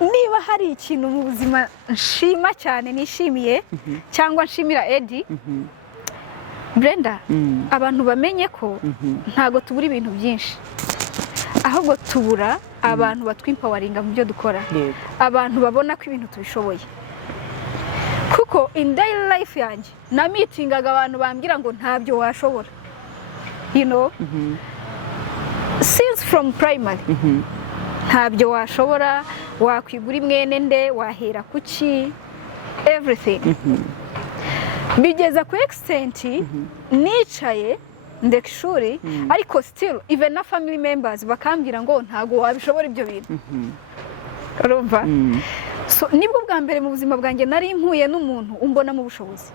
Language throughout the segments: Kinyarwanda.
niba hari ikintu mu buzima nshima cyane nishimiye cyangwa nshimira Eddie Brenda abantu bamenye ko ntago tubura ibintu byinshi ahubwo tubura abantu batwimpawaringa mu byo dukora abantu babona ko ibintu tubishoboye kuko in daily life yanjye na meetingaga abantu bambwira ngo ntabyo washobora since from primary ntabyo washobora wakwigura imwene nde wahera kuki everything bigeza ku extent nicaye ndeka ishuri ariko still even na family members bakambwira ngo ntago wabishobora ibyo bintu urumva so nibwo bwa mbere mu buzima bwanjye nari impuye n'umuntu umbona mu bushobozi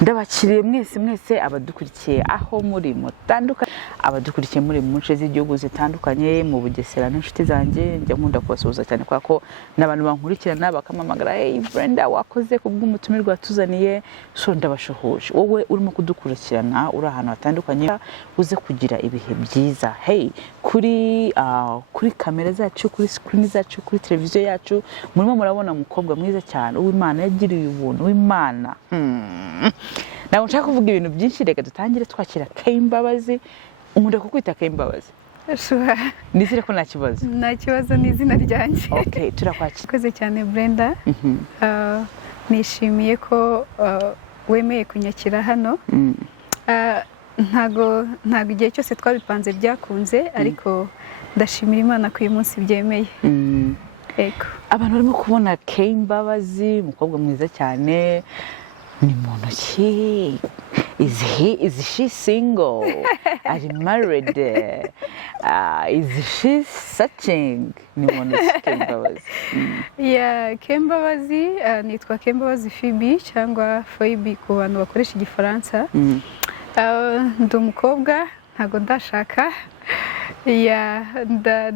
ndabakiriye mwese abadukurikiye aho muri mutandukanye abadukurikiye muri mu nce z'igihugu zitandukanye mu Bugesera n'inshuti zanjye njya nkunda kubasuhuza cyane kwa ko n'abantu bankurikirana bakamamagara hey Brenda wakoze kubw'umutumirwa tuzaniye so ndabashuhuje wowe urimo kudukurikirana uri ahantu hatandukanye uze kugira ibihe byiza hey kuri kamera zacu kuri screen zacu kuri televiziyo yacu murimo murabona umukobwa mwiza cyane uw'Imana yagiriye ubuntu w'Imana nawe nshaka kuvuga ibintu byinshi reka dutangire twakira K.Mbabazi umuntu kukwita K.Mbabazi nizire ko nta kibazo ni izina ryanjye okay turakwakira koze cyane Brenda nishimiye ko wemeye kunyakira hano ntago igihe cyose twabipanze byakunze ariko ndashimira Imana ko uyu munsi byemeye eko abantu barimo kubona K.Mbabazi umukobwa mwiza cyane ni muntu ki is she single are you married is she searching ni muntu K.Mbabazi K.Mbabazi nitwa K.Mbabazi Phoebe cyangwa Phoebe ku bantu bakoresha igifaransa ndi umukobwa ntago ndashaka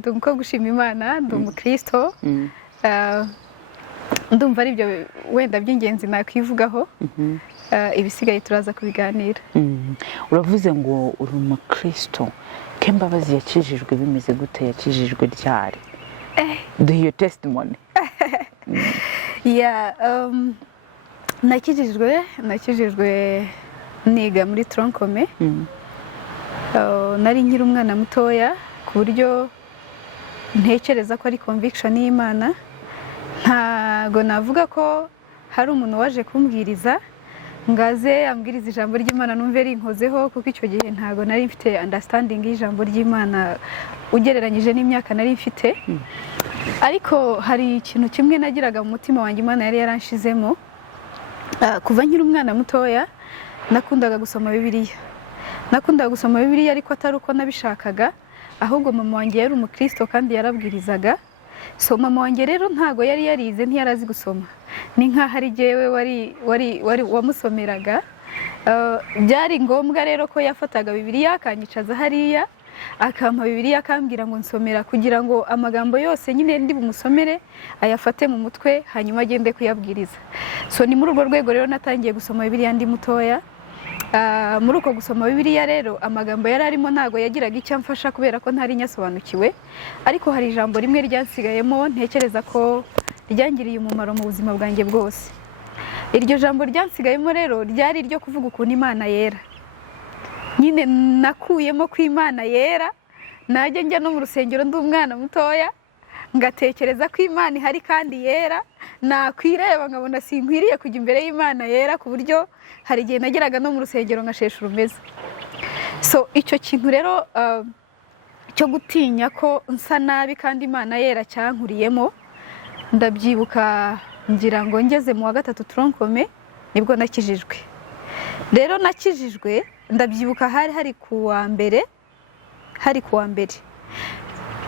ndi umukobwa ushima Imana ndi umukristo ndumva ari byo wenda by'ingenzi nakwivugaho ibisigaye turaza kubiganira uravuze ngo uri umukristo K.Mbabazi yakijijwe bimeze gute yakijijwe ryari do your testimony nakijijwe niga muri tronkome nari nkiri umwana mutoya ku buryo ntekereza ko ari conviction y'Imana ntago navuga ko hari umuntu waje kumbwiriza ngaze ambwiriza ijambo ry'Imana numve rinkozeho kuko icyo gihe ntago nari mfite understanding y'ijambo ry'Imana ugereranyije n'imyaka nari mfite ariko hari ikintu kimwe nagiraga mu mutima wanjye Imana yari yaranshizemo kuva nkiri umwana mutoya nakundaga gusoma Bibiliya ariko atari uko nabishakaga ahubwo mama wanjye yari umukristo kandi yarabwirizaga so mama wanjye rero ntago yari yarize ntiyarazi gusoma ni nkaho ari jyewe wari wamusomeraga byari ngombwa rero ko yafataga Bibiliya akanyicaza hariya akampa Bibiliya akambwira ngo nsomera kugira ngo amagambo yose nyine ndi bumusomere ayafate mu mutwe hanyuma agende kuyabwiriza so ni muri urwo rwego rero natangiye gusoma Bibiliya ndi mutoya muri uko gusoma Bibiliya rero amagambo yari arimo ntago yagiraga icyo amfasha kubera ko ntari nyasobanukiwe ariko hari ijambo rimwe ryansigayemo ntekereza ko ryangiriye umumaro mu buzima bwanjye bwose iryo jambo ryansigayemo rero ryari iryo kuvuga ukuntu Imana yera nyine nakuyemo ko Imana yera najya njya no mu rusengero ndi umwana mutoya ngatekereza ko Imana ihari kandi yera nakwireba nkabona sinkwiriye kujya imbere y'Imana yera ku buryo hari igihe nageraga no mu rusengero nkashesha urumeza so icyo kintu rero cyo gutinya ko nsa nabi kandi Imana yera cyankuriyemo ndabyibuka ngira ngo ngeze mu wa gatatu tronkome nibwo nakijijwe rero nakijijwe ndabyibuka hari ku wa mbere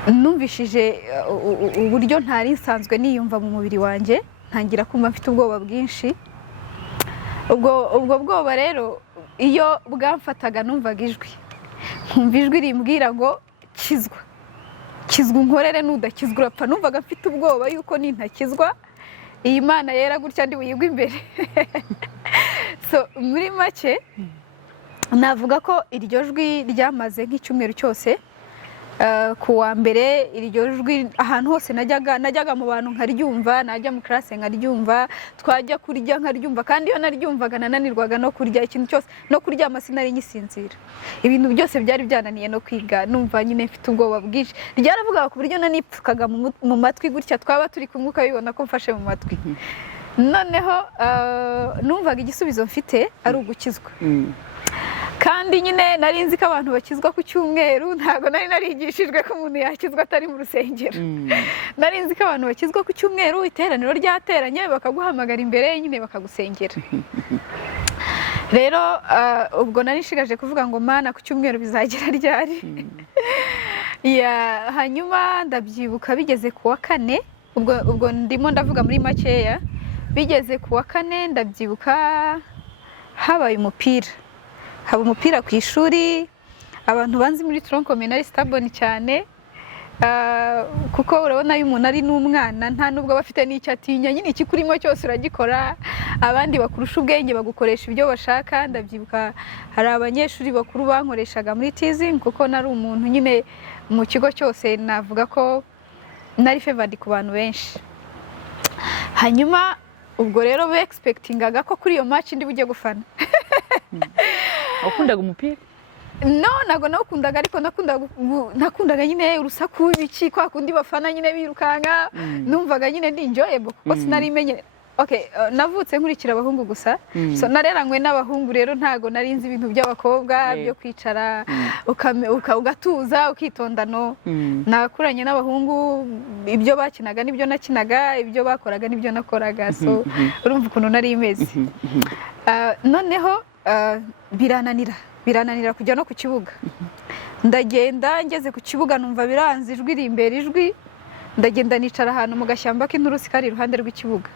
numvishije uburyo ntari nsanzwe niyumva mu mubiri wanjye ntangira kumva mfite ubwoba bwinshi ubwo bwoba rero iyo bwamfataga numvaga nkumva ijwi rimbwira ngo kizwa unkorere nudakizwa urapfa numvaga mfite ubwoba yuko nintakizwa iyi Mana yera gutya ndi buyigwe imbere so muri make navuga ko iryo jwi ryamaze nk'icyumweru cyose ku wa mbere iryo jwi ahantu hose najyaga mu bantu nkaryumva najya mu classe nkaryumva twajya kurya nkaryumva kandi iyo naryumvaga nananirwaga no kurya ikintu cyose no kuryama sinari ngisinzira ibintu byose byari byananiye no kwiga numva nyine mfite ubwoba bwinshi ryaravugaga ku buryo nanipfukaga mu matwi gutya twaba turi kumwe ukabibona ko mfashe mu matwi noneho numvaga igisubizo mfite ari ugukizwa kandi nyine nari nzi ko abantu bakizwa ku cyumweru ntago nari narigishijwe ko umuntu yakizwa atari mu rusengero nari nzi ko abantu bakizwa ku cyumweru iteraniro ryateranye bakaguhamagara imbere nyine bakagusengera rero ubwo nari nshigaje kuvuga ngo Mana ku cyumweru bizagera ryari hanyuma ndabyibuka bigeze ku wa kane ubwo ndimo ndavuga muri makeya bigeze ku wa kane ndabyibuka habaye haba umupira ku ishuri abantu banzi muri tronkome nari stubborn cyane kuko urabona iyo umuntu ari n'umwana nta nubwo bafite n'icyo atinya nyine ikikurimo cyose uragikora abandi bakurusha ubwenge bagukoresha ibyo bashaka ndabyibuka hari abanyeshuri bakuru bankoreshaga muri teasing kuko nari umuntu nyine mu kigo cyose navuga ko nari favored ku bantu benshi hanyuma ubwo rero be expectingaga ko kuri iyo match ndi bujye gufana wakundaga umupira no nago nakundaga ariko nakundaga nyine urusaku ibiki kwa kundi bafana nyine birukanga numvaga nyine ndi enjoyable kuko sinari menye navutse nkurikira abahungu gusa so nareranywe n'abahungu rero ntago nari nzi ibintu by'abakobwa byo kwicara ugatuza ukitonda no nakuranye n'abahungu ibyo bakinaga nibyo nakinaga ibyo bakoraga nibyo nakoraga so urumva ukuntu nari imeze noneho birananira kujya no ku kibuga ndagenda ngeze ku kibuga numva biranze ijwi rimbera ijwi ndagenda nicara ahantu mu gashyamba k'inturusi kari iruhande rw'ikibuga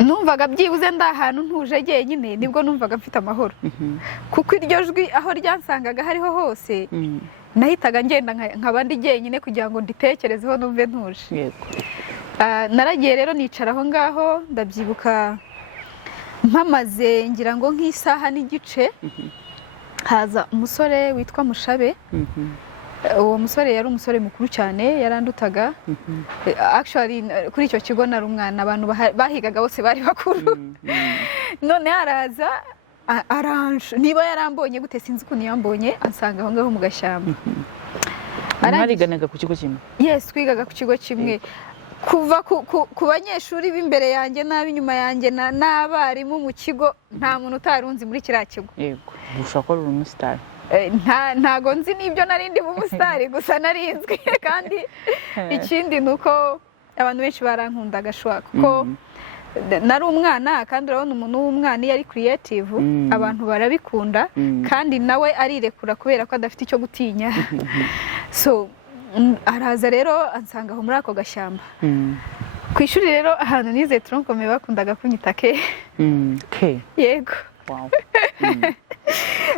numvaga byibuze ndahantu ntuje jyenyine nibwo numvaga mfite amahoro kuko iryo jwi aho ryansangaga hariho hose nahitaga ngenda nkabandi jyenyine kugira ngo nditekerezeho numve ntuje naragiye rero nicara aho ngaho ndabyibuka mpamaze ngira ngo nk'isaha n'igice haza umusore witwa Mushabe uwo musore yari umusore mukuru cyane yarandutaga actually kuri icyo kigo nari umwana abantu bahigaga bose bari bakuru none araza aranje niba yarambonye gute sinzi ukuntu yambonye ansanga aho ngaho mu gashyamba. Mwariganaga ku kigo kimwe? Yes, twigaga ku kigo kimwe. Kuva ku banyeshuri b'imbere yanjye n'ab'inyuma yanjye n'abarimu mu kigo nta muntu utarunzi muri kiriya kigo. Yego, ushaka ko uri umusitari? Ntago nzi n'ibyo narindi mu musitari gusa narinzwe kandi ikindi ni uko abantu benshi barankundaga shwa kuko nari umwana kandi urabona umuntu w'umwana iyo ari creative abantu barabikunda kandi nawe arirekura kubera ko adafite icyo gutinya. So araza rero ansanga aho muri ako gashyamba. Ku ishuri rero ahantu nize tronkome bakundaga kunyita K. Yego. Wow.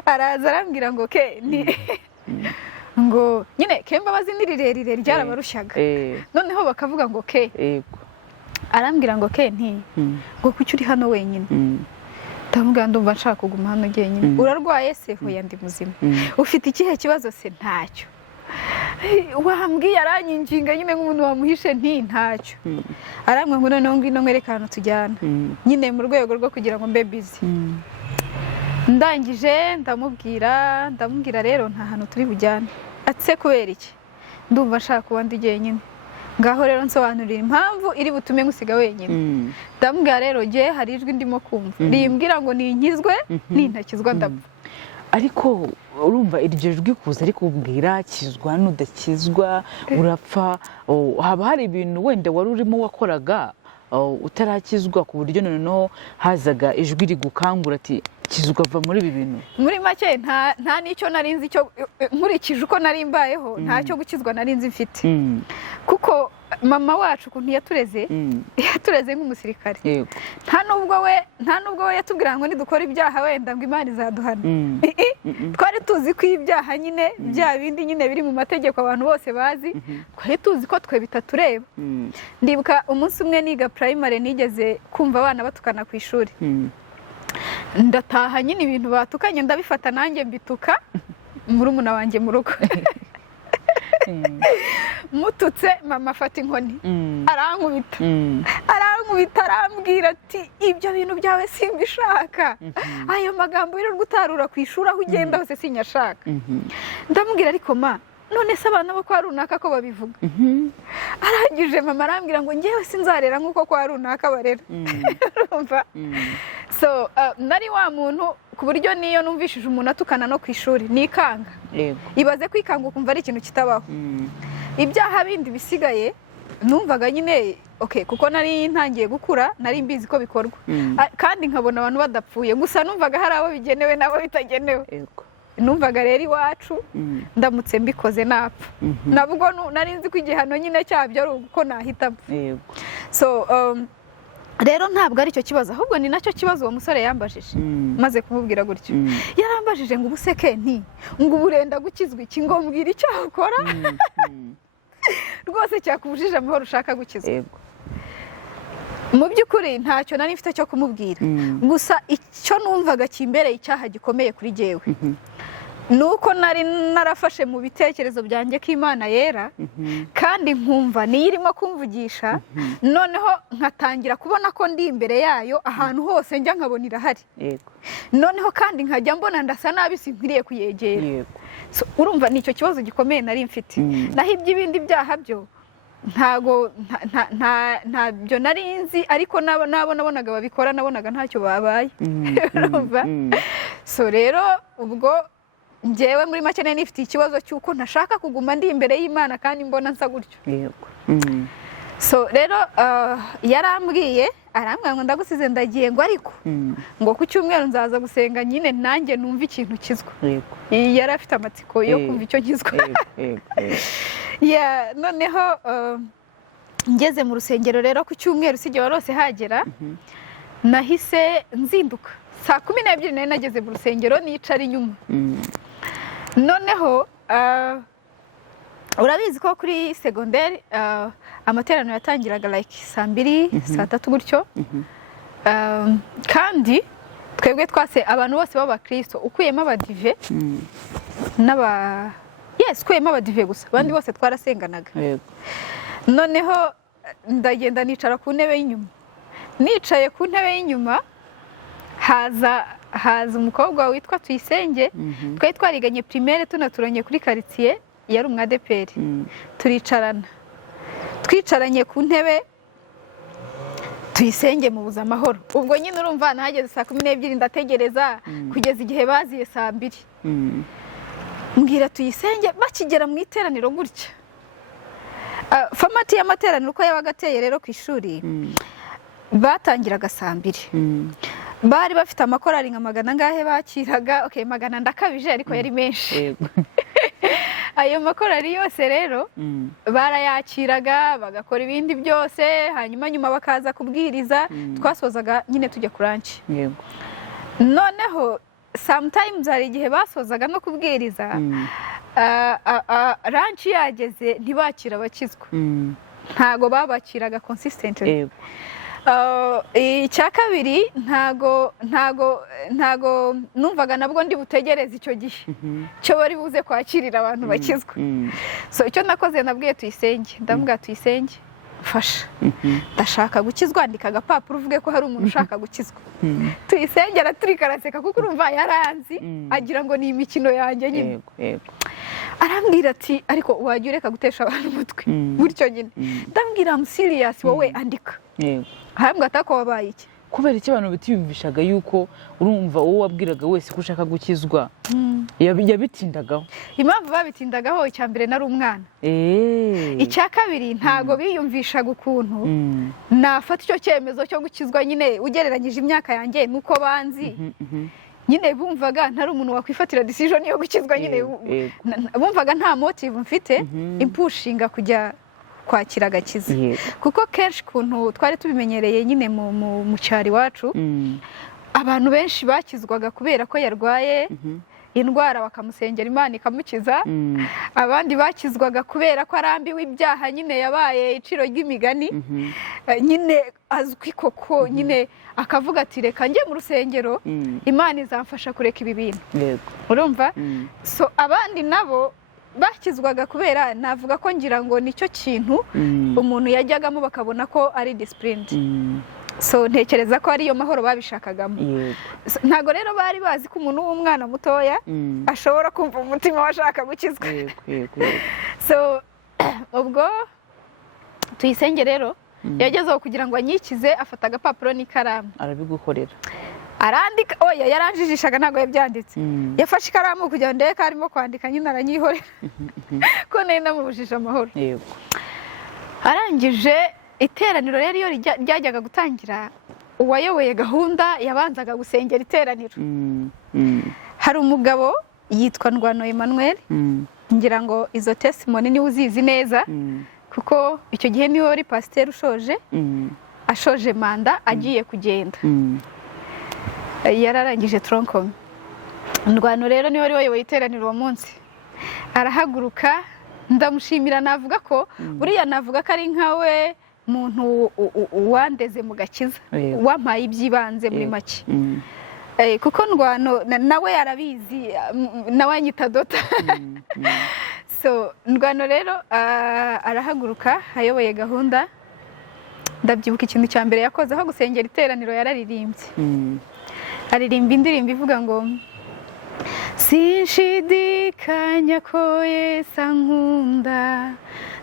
Araza arambwira ngo K ni ngo nyine K.Mbabazi ni rirerire ryarabarushaga. Noneho bakavuga ngo K. Yego. Arambwira ngo K nti ngo kuki uri hano wenyine? Ndamubwira ndumva nshaka kuguma hano jyenyine. Urarwaye se? Hoya ndi muzima. Ufite ikihe kibazo se? Ntacyo. Wambwiye aranyinginga nyine nk'umuntu wamuhishe nti ntacyo. Arambwira ngo noneho ngwino nkwereke ahantu tujyana. Nyine mu rwego rwo kugira ngo mbe busy. Ndangije ndamubwira rero nta hantu turi bujyane. Atse kubera iki? Ndumva nshaka kuba ndi jyenyine. Ngaho rero nsobanurira impamvu iri butume ngusiga wenyine. Ndamubwira rero je hari ijwi ndimo kumva. Rimbwira ngo ninkizwe nintakizwa ndapfa. Ariko urumva iryo jwi kuza ariko ubwira kizwa n'udakizwa urapfa, haba hari ibintu wenda wari urimo wakoraga utarakizwa ku buryo noneho hazaga ijwi rigukangura ati kizwa va muri ibi bintu? Muri make nta nicyo narinzi cyo nkurikije uko nari mbayeho ntacyo gukizwa narinzi mfite. Kuko mama wacu kuntu yatureze nk'umusirikare. Nta nubwo we yatubwira ngo nidukora ibyaha wenda ngo Imana izaduhana. Twari tuzi ko ibyaha nyine bya bindi nyine biri mu mategeko abantu bose bazi, twari tuzi ko twe bitatureba. Ndibuka umunsi umwe niga primary nigeze kumva abana batukana ku ishuri. Ndataha nyine ibintu batukanye ndabifata nanjye mbituka murumuna wanjye mu rugo. Mututse mama afata inkoni arankubita arambwira ati ibyo bintu byawe simbishaka, ayo magambo rero gutarura ku ishuri aho ugenda hose sinyashaka. Ndamubwira ariko ma none se abana bo kwa runaka ko babivuga? Arangije mama arambwira ngo ngewe sinzarera nk'uko kwa runaka barera. Urumva? So nari wa muntu ku buryo niyo numvishije umuntu atukana no ku ishuri nikanga. Ibaze kwikanga ukumva ari ikintu kitabaho. Ibyaha bindi bisigaye numvaga nyine okay kuko nari ntangiye gukura nari mbizi ko bikorwa. Kandi nkabona abantu badapfuye gusa numvaga hari abo bigenewe nabo bitagenewe. Numvaga rero iwacu ndamutse mbikoze napfa. Nabwo nari nzi ko igihano nyine cyabyo ari uko nahita mpfa. So rero ntabwo ari cyo kibazo ahubwo ni nacyo kibazo uwo musore yambajije maze kumubwira gutyo. Yarambajije ngo ubuseke nti ngo uburenda gukizwa iki ngo mbwira icyo akora rwose cyakubujije amahoro ushaka gukizwa. Mu by'ukuri ntacyo nari mfite cyo kumubwira gusa icyo numvaga kimbereye icyaha gikomeye kuri jewe nuko nari narafashe mu bitekerezo byanjye ko Imana yera kandi nkumva niyo irimo kumvugisha, noneho nkatangira kubona ko ndi imbere yayo ahantu hose njya nkabona irahari. Noneho kandi nkajya mbona ndasa nabi sinkwiriye kuyegera. Urumva nicyo kibazo gikomeye nari mfite. Naho iby'ibindi byaha byo ntabyo nari nzi ariko nabonaga babikora nabonaga ntacyo babaye. Urumva? So rero ubwo njyewe muri make nari nifite ikibazo cy'uko ntashaka kuguma ndi imbere y'Imana kandi mbona nsa gutyo. So rero yarambwiye ngo ndagusize ndagiye ngo ariko ngo ku cyumweru nzaza gusenga nyine nanjye numva ikintu kizwa. Yari afite amatsiko yo kumva icyo kizwa. Noneho ngeze mu rusengero rero ku cyumweru sijye warose hagera nahise nzinduka saa 12 nari nageze mu rusengero nicara inyuma. Noneho urabizi ko kuri secondaire amateraniro yatangiraga like saa 2 saa 3 gutyo. Kandi twebwe twase abantu bose b'abakristo ukuyemo abadive ukuyemo abadive gusa abandi bose twarasenganaga. Noneho ndagenda nicara ku ntebe y'inyuma. Nicaye ku ntebe y'inyuma haza haza umukobwa witwa Tuyisenge twari twariganye primaire tunaturanye kuri quartier yari umwadeperi turicarana twicaranye ku ntebe Tuyisenge mubuza amahoro ubwo nyine urumva nahageze saa 12 ndategereza kugeza igihe baziye saa 2 mbwira Tuyisenge bakigera mu iteraniro gutya famati y'amateraniro uko yabagateye rero ku ishuri batangiraga saa 2 bari bafite amakorari nka magana ngahe bakiraga magana ndakabije ariko yari menshi ayo makorari yose rero barayakiraga bagakora ibindi byose hanyuma nyuma bakaza kubwiriza twasozaga nyine tujya kuranci noneho sometimes hari igihe basozaga no kubwiriza ranci yageze ntibakira abakizwa ntago babakiraga consistently icya kabiri ntago numvaga nabwo ndi butegereze icyo gihe cyo bari buze kwakirira abantu bakizwa so icyo nakoze nabwiye Tuyisenge ndamubwira Tuyisenge mfasha ndashaka gukizwa andika agapapuro uvuge ko hari umuntu ushaka gukizwa Tuyisenge araturika araseka kuko urumva yaranzi agira ngo ni imikino yanjye nyine arambwira ati ariko wajya ureka gutesha abantu umutwe gutyo nyine ndambwira I'm serious wowe andika hambwa atako wabaye iki kubera iki abantu bitiyumvishaga yuko urumva wowe wabwiraga wese ko ushaka gukizwa yabitindagaho impamvu babitindagaho icya mbere nari umwana icya kabiri ntago biyumvishaga ukuntu nafata icyo cyemezo cyo gukizwa nyine ugereranyije imyaka yanjye nuko banzi nyine bumvaga ntari umuntu wakwifatira decision yo gukizwa nyine bumvaga nta motive mfite impushinga kujya kwakira agakiza kuko kenshi kuntu twari tubimenyereye nyine mu cyari wacu abantu benshi bakizwaga kubera ko yarwaye indwara bakamusengera Imana ikamukiza abandi bakizwaga kubera ko arambiwe ibyaha nyine yabaye iciro ry'imigani nyine azwi koko nyine akavuga ati reka njye mu rusengero Imana izamfasha kureka ibi bintu urumva so abandi nabo bakizwaga kubera navuga ko ngira ngo nicyo kintu umuntu yajyagamo bakabona ko ari disciplined so ntekereza ko ariyo mahoro babishakagamo ntago rero bari bazi ko umuntu w'umwana mutoya ashobora kumva umutima washaka gukizwa so ubwo Tuyisenge rero yagezeho kugira ngo anyikize afata agapapuro n'ikaramu arabigukorera arandika oya yaranjijishaga ntago yabyanditse yafashe ikaramu kugira ngo ndeke arimo kwandika nyine aranyihorera ko nari namubujije amahoro arangije iteraniro rero iyo ryajyaga gutangira uwayoboye gahunda yabanzaga gusengera iteraniro hari umugabo yitwa Ndwano Emmanuel ngira ngo izo testimony niwe uzizi neza kuko icyo gihe niwe wari pasiteri ashoje manda agiye kugenda yararangije tronkom Ndwano rero niwe wari wayoboye iteraniro uwo munsi arahaguruka ndamushimira navuga ko buriya navuga ko ari nkawe muntu wandeze mu gakiza wampaye ibyibanze muri make kuko Ndwano nawe yarabizi nawe anyita dota so Ndwano rero arahaguruka ayoboye gahunda ndabyibuka ikintu cya mbere yakoze aho gusengera iteraniro yararirimbye aririmba indirimbo ivuga ngo sinshidikanya ko Yesu ankunda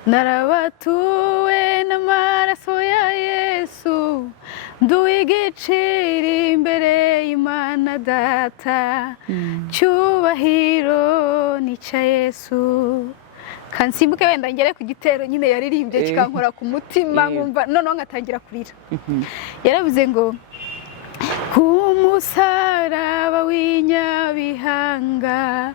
narabatuwe n'amaraso ya Yesu nduwe igiciro imbere y'Imana Data cyubahiro ni cya Yesu kansimbuke wenda ngere ku gitero nyine yaririmbye kikankora ku mutima nkumva noneho ngatangira kurira yaravuze ngo ku musaraba w'inyabihanga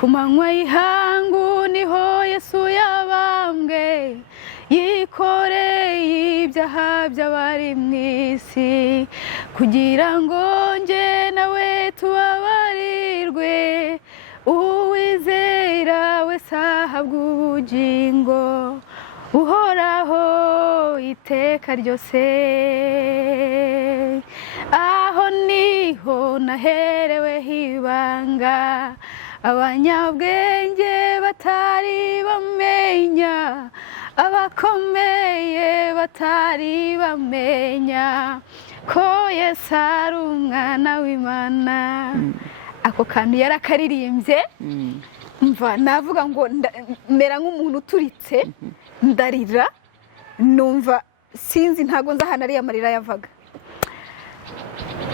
ku manywa y'ihangu niho Yesu yabambwe yikoreye ibyaha by'abari mu isi kugira ngo njye nawe tubabarirwe uwizera wese ahabwe ubugingo uhoraho iteka ryose aho niho naherewe hibanga abanyabwenge batari bamenya abakomeye batari bamenya ko Yesu ari umwana w'Imana. Ako kantu yarakaririmbye, mva navuga ngo mera nk'umuntu uturitse, ndarira, numva sinzi ntago nzi ahantu ariya marira yavaga.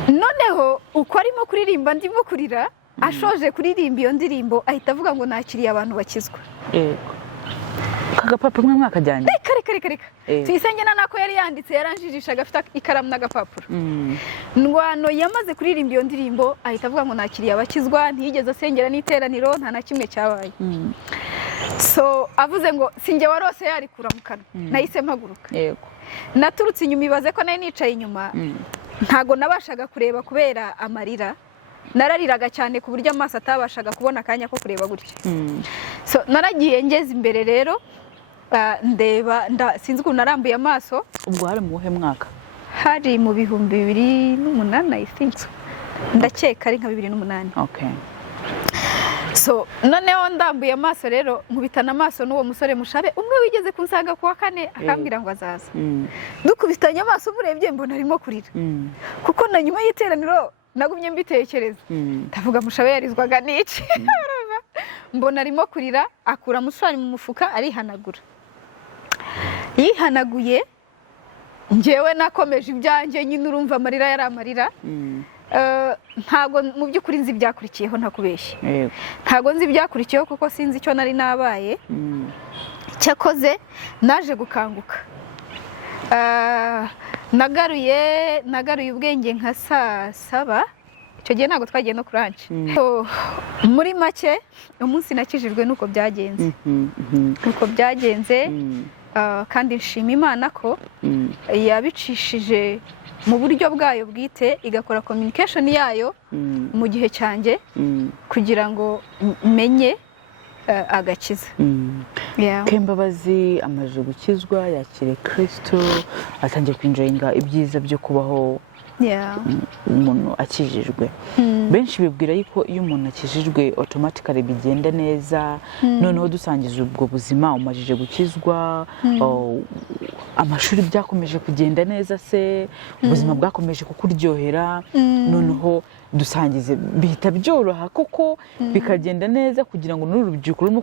Noneho uko arimo kuririmba ndimo kurira, ashoje kuririmba iyo ndirimbo ahita avuga ngo nakiriye abantu bakizwa. Kagapapuro mwe mwakajyanye? Reka tuyisenge nako yari yanditse, yaranjijisha agafite ikaramu n'agapapuro. Ndwano yamaze kuririmba iyo ndirimbo ahita avuga ngo nakiriye abakizwa, ntiyigeze asengera n'iteraniro, nta na kimwe cyabaye. So avuze ngo sinjye warose yarikura mu kanwa, nahise mpaguruka. Naturutse inyuma, ibaze ko nari nicaye inyuma, ntago nabashaga kureba kubera amarira. Narariraga cyane ku buryo amaso atabashaga kubona akanya ko kureba gutya. So naragiye ngeze imbere rero, ndeba sinzi ukuntu narambuye amaso. Ubwo hari mu buhe mwaka? Hari mu 2008 I think so. Ndakeka ari nka 2008. Okay. So noneho ndambuye amaso rero, nkubitana amaso n'uwo musore Mushabe umwe wigeze kunsanga kuwa kane, akambwira ngo azaza. Dukubitanye amaso, murebye mbona arimo kurira. Kuko na nyuma y'iteraniro nagumye mbitekereza, ndavuga Mushabe yarizwaga n'iki. Mbona arimo kurira, akura muswari mu mufuka arihanagura. Yihanaguye, njyewe nakomeje ibyanjye, nyine urumva amarira yari amarira. Ntago mu by'ukuri nzi ibyakurikiyeho, ntakubeshye. Ntago nzi ibyakurikiyeho kuko sinzi icyo nari nabaye. Cyakoze naje gukanguka. Nagaruye ubwenge nka saa 7. Icyo gihe ntabwo twagiye no kuranca. Muri make umunsi nakijijwe nuko byagenze. Nuko byagenze, kandi nshima Imana ko yabicishije mu buryo bwayo bwite, igakora communication yayo mu gihe cyanjye kugira ngo menye agakiza. K.Mbabazi amaze gukizwa, yakire Kristo, atangiye kwinjoyinga ibyiza byo kubaho umuntu akijijwe. Benshi bibwira yuko iyo umuntu akijijwe automatically bigenda neza. Noneho dusangiza ubwo buzima, umajije gukizwa, amashuri byakomeje kugenda neza se, ubuzima bwakomeje kukuryohera, noneho dusangize bihita byoroha kuko bikagenda neza, kugira ngo n'urubyiruko rurimo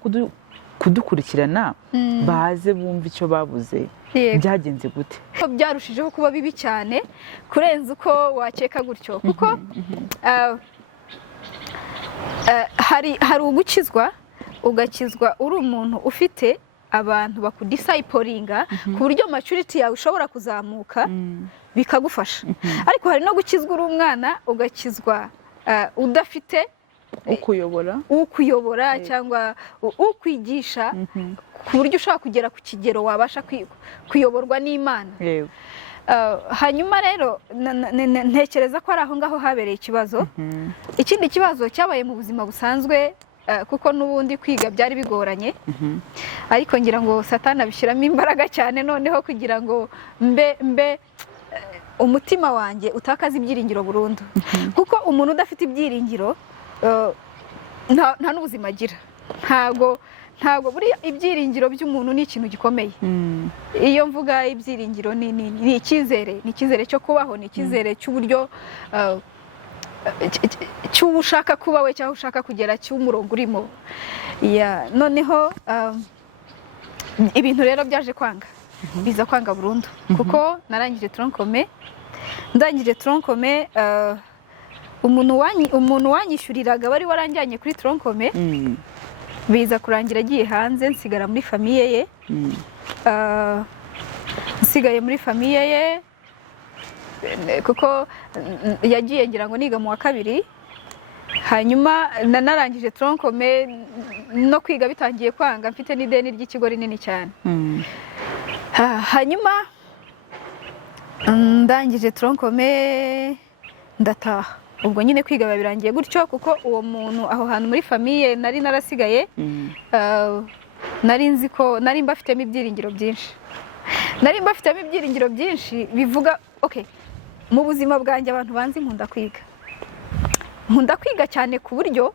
kudukurikirana baze bumva icyo babuze. Byagenze gute? Byarushijeho kuba bibi cyane kurenza uko wakeka gutyo, kuko hari ugukizwa, ugakizwa uri umuntu ufite abantu bakudiscipolinga ku buryo maturity yawe ushobora kuzamuka bikagufasha. Ariko hari no gukizwa uri umwana, ugakizwa udafite ukuyobora cyangwa ukwigisha ku buryo ushaka kugera ku kigero wabasha kuyoborwa n'Imana. Hanyuma rero ntekereza ko ari aho ngaho habereye ikibazo. Ikindi kibazo cyabaye mu buzima busanzwe, kuko n'ubundi kwiga byari bigoranye, ariko ngira ngo Satani abishyiramo imbaraga cyane noneho kugira ngo mbe umutima wanjye utakaza ibyiringiro burundu. Kuko umuntu udafite ibyiringiro nta n'ubuzima agira. Ntabwo buri ibyiringiro by'umuntu ni ikintu gikomeye. Iyo mvuga ibyiringiro ni icyizere cyo kubaho, ni icyizere cy'uburyo cy'ushaka kuba we cyangwa ushaka kugera cy'umurongo urimo. Noneho ibintu rero byaje kwanga, biza kwanga burundu, kuko narangije tronkome. Ndangije tronkome, umuntu wanyishyuriraga wari waranjyanye kuri tronkome, biza kurangira agiye hanze, nsigara muri famiye ye. Nsigaye muri famiye ye kuko yagiye ngira ngo niga mu wa 2. Hanyuma narangije tronkome, no kwiga bitangiye kwanga, mfite n'ideni ry'ikigo rinini cyane. Hanyuma ndangije tronkome ndataha. Ubwo nyine kwiga birangiye gutyo, kuko uwo muntu aho hantu muri famiye nari narasigaye, nari nzi ko nari mbafitemo ibyiringiro byinshi. Bivuga okay, mu buzima bwanjye abantu banzi nkunda kwiga cyane ku buryo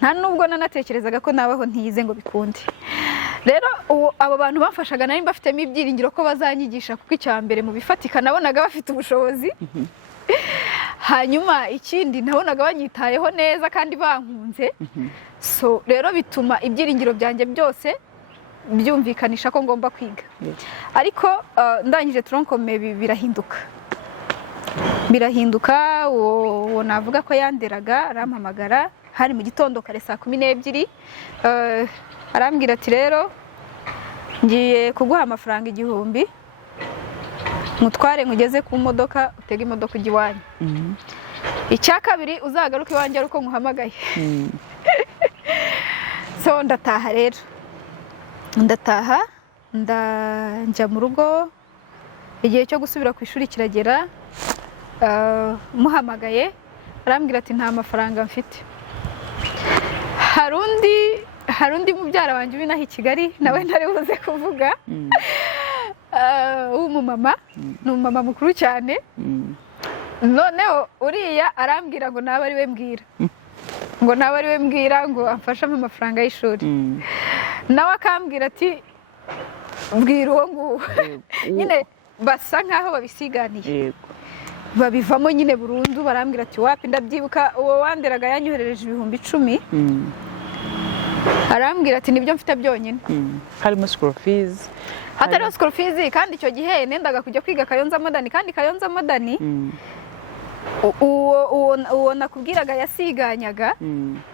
nta nubwo nanatekerezaga ko nabaho ntiyize ngo bikunde. Rero abo bantu bamfashaga nari mbafitemo ibyiringiro ko bazanyigisha, kuko icya mbere mu bifatika nabonaga bafite ubushobozi, hanyuma ikindi nabonaga banyitayeho neza kandi bankunze. So rero bituma ibyiringiro byanjye byose byumvikanisha ko ngomba kwiga. Ariko ndangije tronkome birahinduka. Uwo navuga ko yanderaga arampamagara, hari mu gitondo kare saa 12, arambwira ati rero ngiye kuguha amafaranga 1000 mutware nkugeze ku modoka, utega imodoka ujya iwanyu. Icya kabiri uzagaruka iwanjye ari uko nkuhamagaye. So ndataha rero, njya mu rugo. Igihe cyo gusubira ku ishuri kiragera, muhamagaye arambwira ati nta mafaranga mfite. Hari undi mubyara wanjye uri naho i Kigali, nawe ntari buze kuvuga, w'umumama, ni umumama mukuru cyane. Noneho uriya arambwira ngo nabe ari we mbwira ngo amfashe amafaranga y'ishuri. Nawe akambwira ati mbwira uwo nguwo. Nyine basa nkaho babisiganiye, babivamo nyine burundu. Barambwira ati wapi. Ndabyibuka uwo wanderaga yanyoherereje 10,000. Arambwira ati nibyo mfite byonyine, harimo school fees. Hatariho school fees, kandi icyo gihe nendaga kujya kwiga Kayonza Modern, kandi Kayonza Modern uwo nakubwiraga yasiganyaga,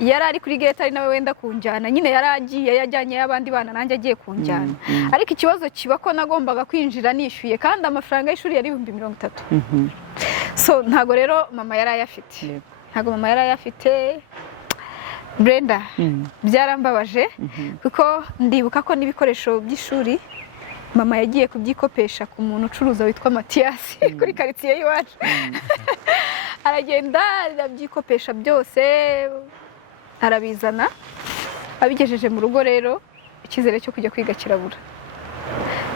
yari ari kuri gate, ari nawe wenda kunjyana. Nyine yaragiye yajyanye y'abandi bana, nanjye agiye kunjyana. Ariko ikibazo kiba ko nagombaga kwinjira nishyuye, kandi amafaranga y'ishuri yari 30,000. So ntago rero mama yari ayafite. Brenda, byarambabaje, kuko ndibuka ko n'ibikoresho by'ishuri mama yagiye kubyikopesha ku muntu ucuruza witwa Mathias kuri quartier y'iwacu. Aragenda arabyikopesha byose arabizana. Abigejeje mu rugo rero icyizere cyo kujya kwiga kirabura,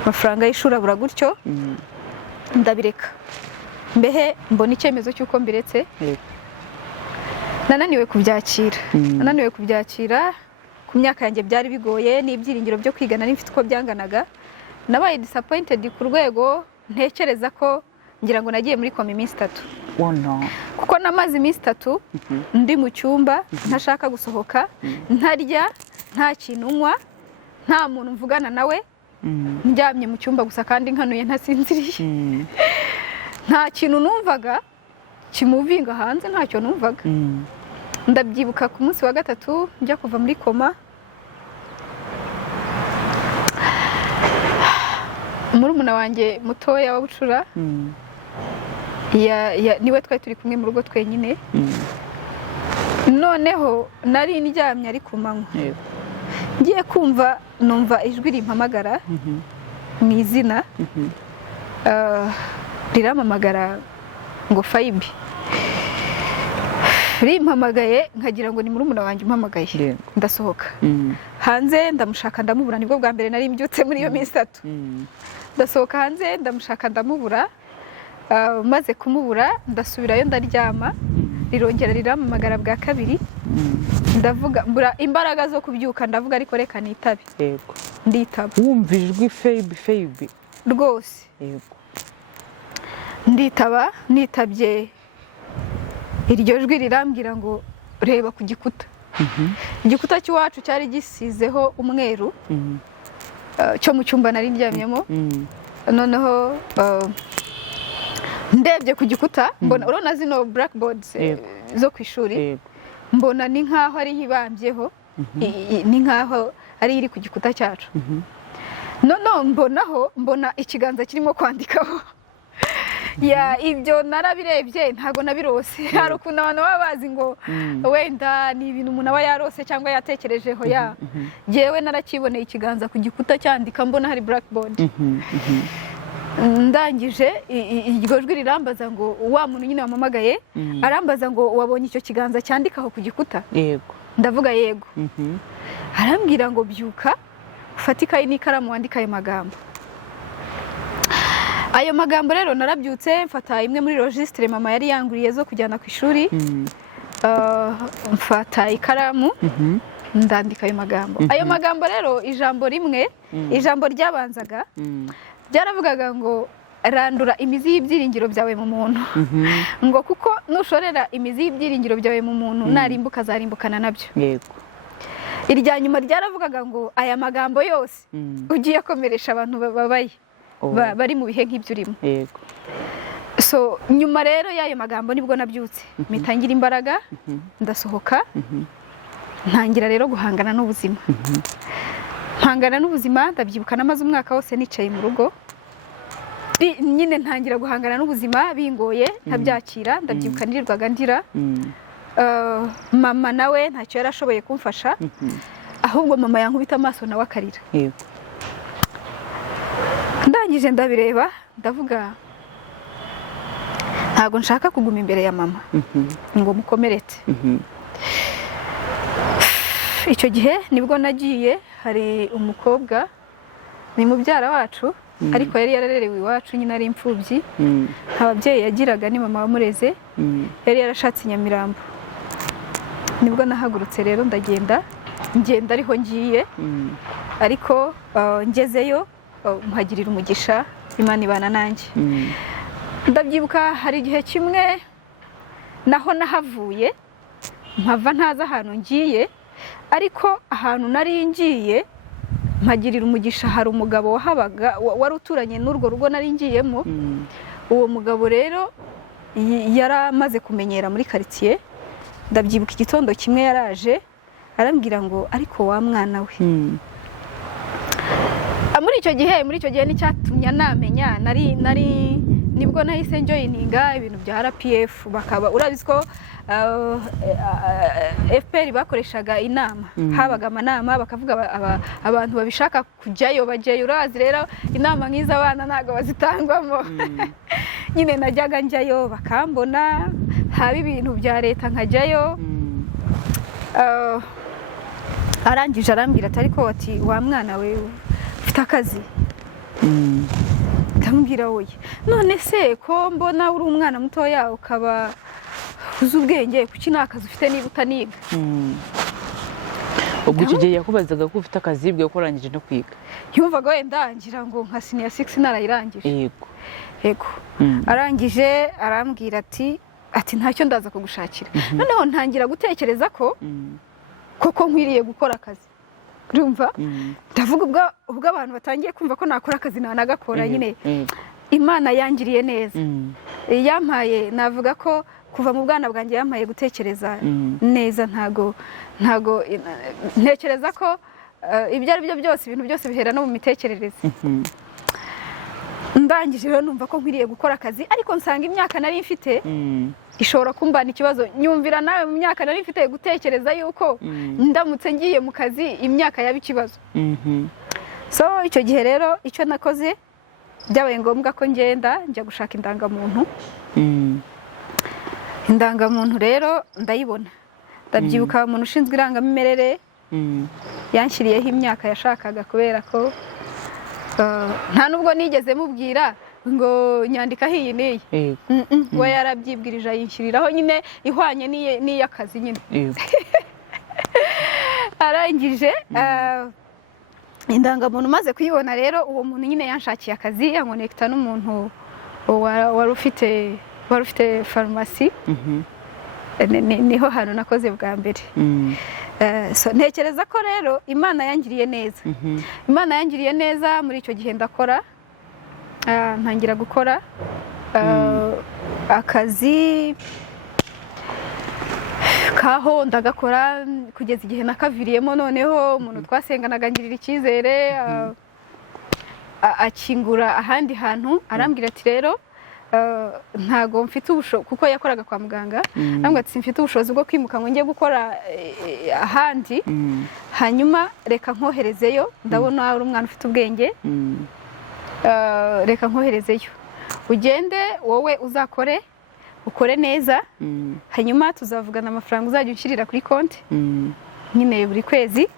amafaranga y'ishuri abura gutyo. Ndabireka mbehe mbona icyemezo cy'uko mbiretse. Nananiwe kubyakira. Ku myaka yanjye byari bigoye, n'ibyiringiro byo kwiga nari mfite uko byanganaga. Nabaye disappointed ku rwego ntekereza ko ngira ngo nagiye muri koma iminsi 3. Kuko namaze iminsi 3 ndi mu cyumba, ntashaka gusohoka, ntarya, nta kintu nywa, nta muntu mvugana nawe, ndyamye mu cyumba gusa kandi nkanuye ntasinziriye. Nta kintu numvaga kimuvinga hanze, ntacyo numvaga. Ndabyibuka ku munsi wa 3 njya kuva muri koma, murumuna wanjye mutoya wa bucura niwe twari turi kumwe mu rugo twenyine. Noneho nari ndyamye ari ku manywa, ngiye kumva numva ijwi rimpamagara mu izina, rirampamagara ngo Faibi. Rimpamagaye nkagira ngo ni murumuna wanjye umpamagaye. Ndasohoka hanze ndamushaka ndamubura, nibwo bwa mbere nari mbyutse muri iyo minsi 3. Ndasohoka hanze ndamushaka ndamubura, maze kumubura ndasubirayo ndaryama, rirongera rirampamagara bwa kabiri. Ndavuga mbura imbaraga zo kubyuka, ndavuga ariko reka nitabe. Nditaba. Wumva ijwi Faibi rwose. Nditaba, nitabye. Iryo jwi rirambwira ngo reba ku gikuta. Igikuta cy'iwacu cyari gisizeho umweru, cyo mu cyumba nari ndyamyemo. Noneho ndebye ku gikuta, mbona urona zino blackboards zo ku ishuri, mbona ni nkaho ari hibambyeho, ni nkaho ari iri ku gikuta cyacu. Mbona ikiganza kirimo kwandikaho. Ibyo narabirebye ntago nabirose. Hari ukuntu abantu baba bazi ngo wenda ni ibintu umuntu aba yarose cyangwa yatekerejeho. Jewe narakiboneye ikiganza ku gikuta cyandika, mbona hari blackboard. Ndangije iryo jwi rirambaza ngo wa muntu nyine wamamagaye, arambaza ngo wabonye icyo kiganza cyandikaho ku gikuta? Ndavuga yego. Arambwira ngo byuka ufate ikayi n'ikaramu wandika ayo magambo. Ayo magambo rero narabyutse, mfata imwe muri registre mama yari yanguriye zo kujyana ku ishuri. mfata ikaramu ndandika ayo magambo. Ayo magambo rero ijambo rimwe, ijambo ryabanzaga byaravugaga ngo randura imizi y'ibyiringiro byawe mu muntu. Ngo kuko nushorera imizi y'ibyiringiro byawe mu muntu narimbuka azarimbukana nabyo. Yego. Irya nyuma ryaravugaga ngo aya magambo yose ugiye komeresha abantu babaye bari mu bihe nk'ibyo urimo. Yego. So nyuma rero y'ayo magambo nibwo nabyutse mitangira imbaraga ndasohoka ntangira rero guhangana n'ubuzima. Mpangana n'ubuzima ndabyibuka namaze umwaka wose nicaye mu rugo. Nyine ntangira guhangana n'ubuzima bingoye ntabyakira ndabyibuka nirirwaga ndira. Mama nawe ntacyo yarashoboye kumfasha ahubwo mama yankubita amaso nawe akarira. Ndangije ndabireba ndavuga ntago nshaka kuguma imbere ya mama ngo mukomerete. Icyo gihe nibwo nagiye hari umukobwa ni mubyara wacu ariko yari yararerewe iwacu nyine ari imfubyi. Ababyeyi yagiraga ni mama wamureze yari yarashatse i Nyamirambo. Nibwo nahagurutse rero ngenda ariho ngiye ariko ngezeyo mpagirira umugisha Imana ibana nanjye. Ndabyibuka hari igihe kimwe naho nahavuye mpava ntaza ahantu ngiye ariko ahantu nari ngiye mpagirira umugisha hari umugabo wahabaga wari uturanye n'urwo rugo nari ngiyemo. Uwo mugabo rero yaramaze kumenyera muri quartier. Ndabyibuka igitondo kimwe yaraje arambwira ngo ariko wa mwana we. Muri icyo gihe nicyatumye namenya nari nibwo nahise joininga ibintu bya RPF bakaba urabizi ko FPR bakoreshaga inama. Habaga amanama bakavuga abantu babishaka kujyayo bajyayo. Urazi rero inama nk'iza abana ntago bazitangwamo. Nyine najyaga njyayo bakambona haba ibintu bya leta nkajyayo. Arangije arambwira ariko ati wa mwana we ufite akazi. Ndamubwira oya none se ko mbona uri umwana mutoya ukaba uzi ubwenge kuki nta kazi ufite niba utaniga. Ubwo icyo gihe yakubazaga ko ufite akazi bwe ko urangije no kwiga. Yumvaga wenda ngira ngo nka senior 6 narayirangije. Yego. Arangije arambwira ati ntacyo ndaza kugushakira. Noneho ntangira gutekereza ko koko nkwiriye gukora akazi. Urumva ndavuga ubwo abantu batangiye kumva ko nakora akazi nanagakora nyine. Imana yangiriye neza. Yampaye navuga ko kuva mu bwana bwanjye yampaye gutekereza neza. Ntago ntekereza ko ibyo ari byo byose ibintu byose bihera no mu mitekerereze. Ndangije rero numva ko nkwiriye gukora akazi ariko nsanga imyaka nari mfite ishobora kumbana ikibazo. Nyumvira nawe mu myaka nari mfite gutekereza yuko ndamutse ngiye mu kazi imyaka yaba ikibazo. So icyo gihe rero icyo nakoze byabaye ngombwa ko njya gushaka indangamuntu. Indangamuntu rero ndayibona. Ndabyibuka umuntu ushinzwe irangamimerere yanshyiriyeho imyaka yashakaga kubera ko nta nubwo nigeze mubwira ngo nyandika iyi n'iyi. We yarabyibwirije ayinshyiriraho nyine ihwanye n'iy'akazi nyine. Arangije indangamuntu maze kuyibona rero uwo muntu nyine yanshakiye akazi yankonekita n'umuntu wari ufite farumasi. Niho hantu nakoze bwa mbere. Ntekereza ko rero Imana yangiriye neza. Imana yangiriye neza muri icyo gihe ndakora ntangira gukora akazi kaho ndagakora kugeza igihe nakaviriyemo. Noneho umuntu twasenganaga ngirira icyizere akingura ahandi hantu arambwira ati rero ntago mfite ubushobozi kuko yakoraga kwa muganga. Arambwira ati mfite ubushobozi bwo kwimuka ngo njye gukora ahandi hanyuma reka nkoherezeyo ndabona ari umwana ufite ubwenge. Reka nkoherezeyo ugende wowe uzakore ukore neza hanyuma tuzavugana amafaranga uzajya unshyirira kuri konti nyine buri kwezi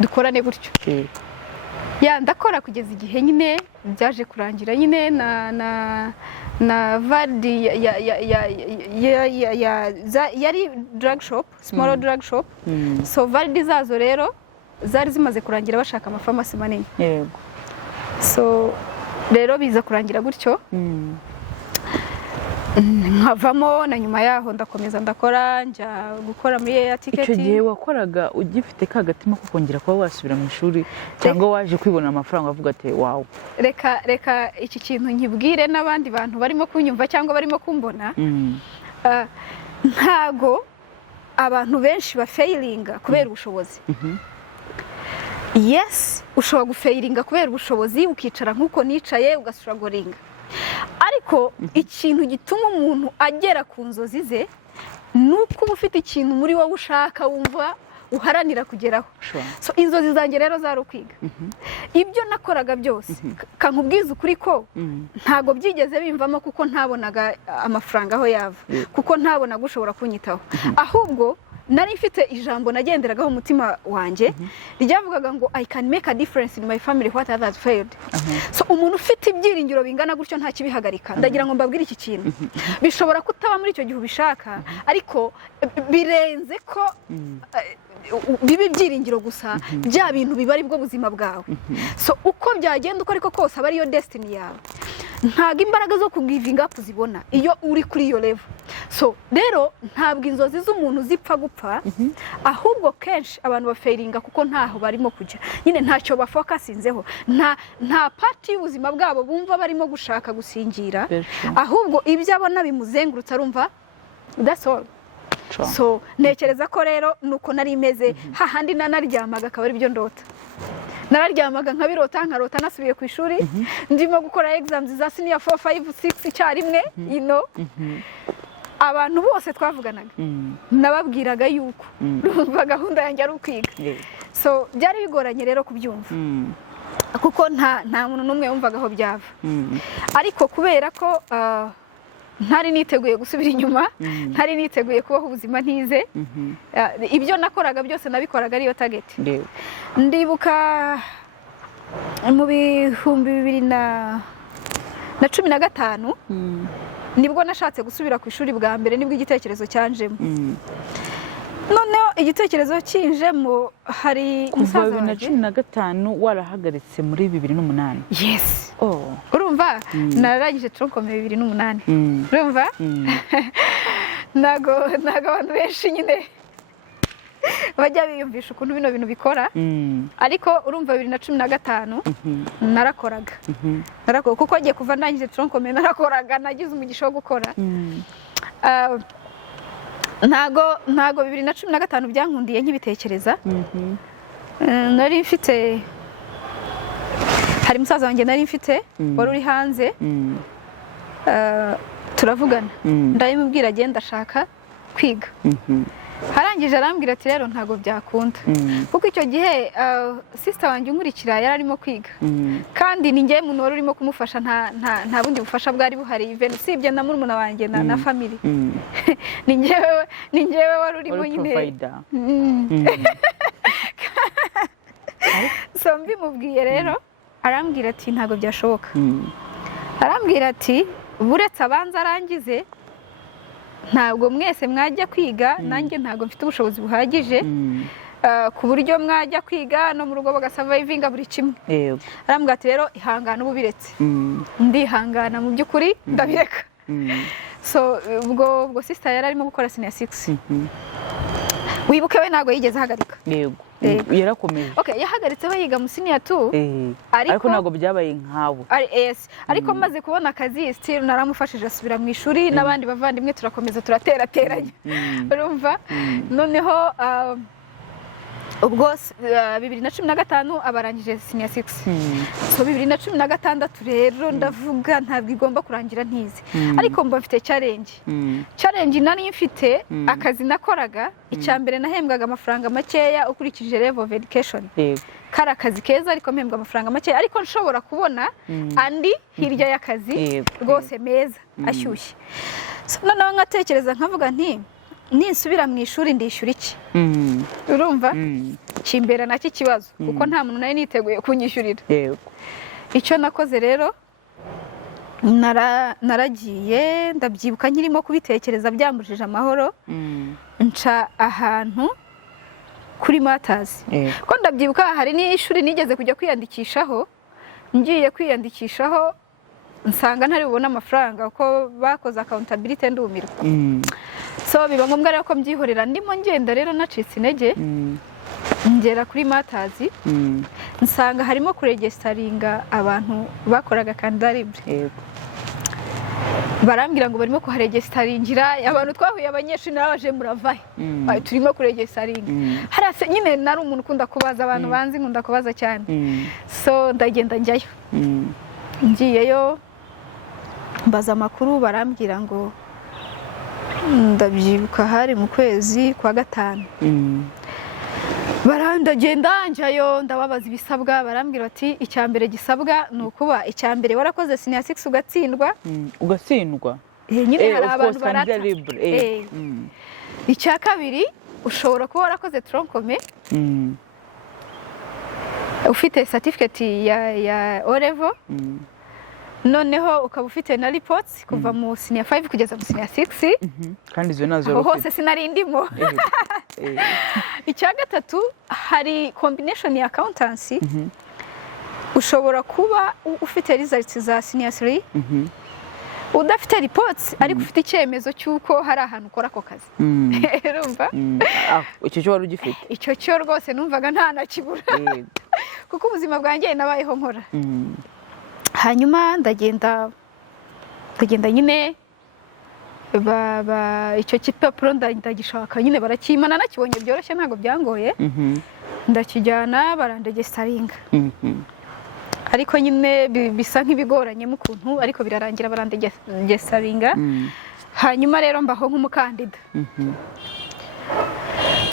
dukorane gutyo. ndakora kugeza igihe nyine byaje kurangira nyine na validi yari drug shop, small drug shop. So validi zazo rero zari zimaze kurangira bashaka amafamasi manini. Yego. So rero biza kurangira gutyo. Nkavamo na nyuma yaho ndakomeza ndakora njya gukora muri ya tiketi. Icyo gihe wakoraga ugifite ka gatima ko kongera kuba wasubira mu ishuri cyangwa waje kwibona amafaranga avuga ati wow. Reka iki kintu nkibwire n'abandi bantu barimo kunyumva cyangwa barimo kumbona. Ntago abantu benshi bafailinga kubera ubushobozi. Yes, ushobora gufailinga kubera ubushobozi ukicara nkuko nicaye ugasuragoringa. Ariko ikintu gituma umuntu agera ku nzozi ze nuko uba ufite ikintu muri wowe ushaka wumva uharanira kugeraho. So inzozi zanjye rero zari ukwiga. Ibyo nakoraga byose kankubwiza ukuri ko ntago byigeze bimvamo kuko ntabonaga amafaranga aho yava, kuko ntabonaga ushobora kunyitaho. Ahubwo nari mfite ijambo nagenderagaho umutima wanjye ryavugaga ngo I can make a difference in my family what others failed. So umuntu ufite ibyiringiro bingana gutyo nta kibihagarika. Ndagira ngo mbabwire iki kintu. Bishobora kutaba muri icyo gihe ubishaka, ariko birenze ko bibe ibyiringiro gusa, bya bintu biba ari bwo buzima bwawe. So uko byagenda uko ariko kose aba ariyo destiny yawe. Ntago imbaraga zo kugivinga up zibona iyo uri kuri iyo level. So rero ntabwo inzozi z'umuntu zipfa gupfa, ahubwo kenshi abantu bafailinga kuko ntaho barimo kujya. Nyine ntacyo bafokasinzeho, nta party y'ubuzima bwabo bumva barimo gushaka gusingira, ahubwo ibyo abona bimuzengurutse arumva that's all. So nekereza ko rero nuko nari imeze hahandi nanaryamaga akaba ari byo ndota. Nararyamaga nkabirota nkarota nasubiye ku ishuri ndimo gukora exams za senior 4 5 6 cyarimwe abantu bose twavuganaga nababwiraga yuko rumva gahunda yanjye ari ukwiga. So byari bigoranye rero kubyumva kuko nta muntu numwe yumvaga aho byava, ariko kubera ko ntari niteguye gusubira inyuma, ntari niteguye kubaho ubuzima ntize, ibyo nakoraga byose nabikoraga ariyo target. Ndibuka mu 2015 nibwo nashatse gusubira ku ishuri bwa mbere, nibwo igitekerezo cyanjemo. Noneho igitekerezo kinjemo hari umusaza wanjye 2015 warahagaritse muri 2008. Yes. Urumva nararangije tronkome 2008. Urumva nago abantu benshi nyine bajya biyumvisha ukuntu bino bintu bikora, ariko urumva 2015 narakoraga kuko agiye kuva ndangije tronkome narakoraga, nagize umugisha wo gukora. Ntago 2015 byankundiye nkibitekereza. Nari mfite hari musaza wanjye nari mfite wari uri hanze, turavugana ndabimubwira agenda ashaka kwiga. Harangije arambwira ati rero ntago byakunda kuko icyo gihe sister wanjye unkurikira yari arimo kwiga, kandi ni njye muntu wari urimo kumufasha, nta bundi bufasha bwari buhari even usibye na murumuna wanjye na family. Ni njyewe wari urimo nyine. So mbimubwiye rero arambwira ati ntago byashoboka. Arambwira ati buretse abanza arangize ntabwo mwese mwajya kwiga, nanjye ntabwo mfite ubushobozi buhagije ku buryo mwajya kwiga no mu rugo bagasavayivinga buri kimwe. Arambwira ati rero ihangana ubu biretse. Ndihangana mu by'ukuri ndabireka. So ubwo sister yari arimo gukora senior 6. Wibuke we ntabwo yigeze ahagarika. Yarakomeje. Okay, yahagaritseho yiga mu senior 2. Ariko ntabwo byabaye nkabo. Ariko maze kubona akazi still naramufashije asubira mu ishuri, n'abandi bavandimwe turakomeza turaterateranya. Urumva? Noneho ubwo 2015 abarangije senior 6. So 2016 rero ndavuga ntabwo igomba kurangira ntize, ariko mba mfite challenge nari mfite. Akazi nakoraga icyambere nahembwaga amafaranga makeya ukurikije level of education. Kara akazi keza ariko mpembwa amafaranga makeya, ariko nshobora kubona andi hirya y'akazi rwose meza ashyushye. So noneho nkatekereza nkavuga nti ninsubira mu ishuri ndishyura iki? Urumva? kimbera nacyo ikibazo kuko nta muntu nari niteguye kunyishyurira. yego Icyo nakoze rero naragiye ndabyibuka nkirimo kubitekereza byambujije amahoro, nca ahantu kuri matazi. Ko ndabyibuka hari n'ishuri nigeze kujya kwiyandikishaho, ngiye kwiyandikishaho nsanga ntari bubone amafaranga kuko bakoze accountability ndumirwa. So biba ngombwa rero ko mbyihorera, ndimo ngenda rero nacitse intege, ngera kuri matazi nsanga harimo kuregestaringa abantu bakoraga kandida libre. Barambwira ngo barimo kuharegestaringira abantu twahuye, abanyeshuri n'abaje muravahe, turimo kuregestaringa. Harase nyine nari umuntu ukunda kubaza, abantu banzi nkunda kubaza cyane. So ndagenda njyayo, ngiyeyo mbaza amakuru, barambwira ngo ndabyibuka hari mu kwezi kwa gatanu. Barandagenda njyayo ndababaza ibisabwa, barambwira bati icya mbere gisabwa ni ukuba icya mbere warakoze senior 6 ugatsindwa. Ugatsindwa nyine hari abantu barata. Icya kabiri ushobora kuba warakoze troncome ufite certificate ya O level, noneho ukaba ufite na reports kuva mu senior 5 kugeza mu senior 6, kandi izo nazo aho hose sinari ndimo. Icya gatatu hari combination ya accountancy, ushobora kuba ufite results za senior 3 udafite reports ariko ufite icyemezo cy'uko hari ahantu ukora ako kazi. Urumva? Icyo cyo wari ugifite? Icyo cyo rwose numvaga nta nakibura kuko ubuzima bwanjye nabayeho nkora. Hanyuma ndagenda nyine icyo kipapuro ndagishaka, nyine barakimana, nakibonye byoroshye ntabwo byangoye, ndakijyana barandegestaringa. Ariko nyine bisa nk'ibigoranye mu kuntu, ariko birarangira barandegestaringa. Hanyuma rero mbaho nk'umukandida.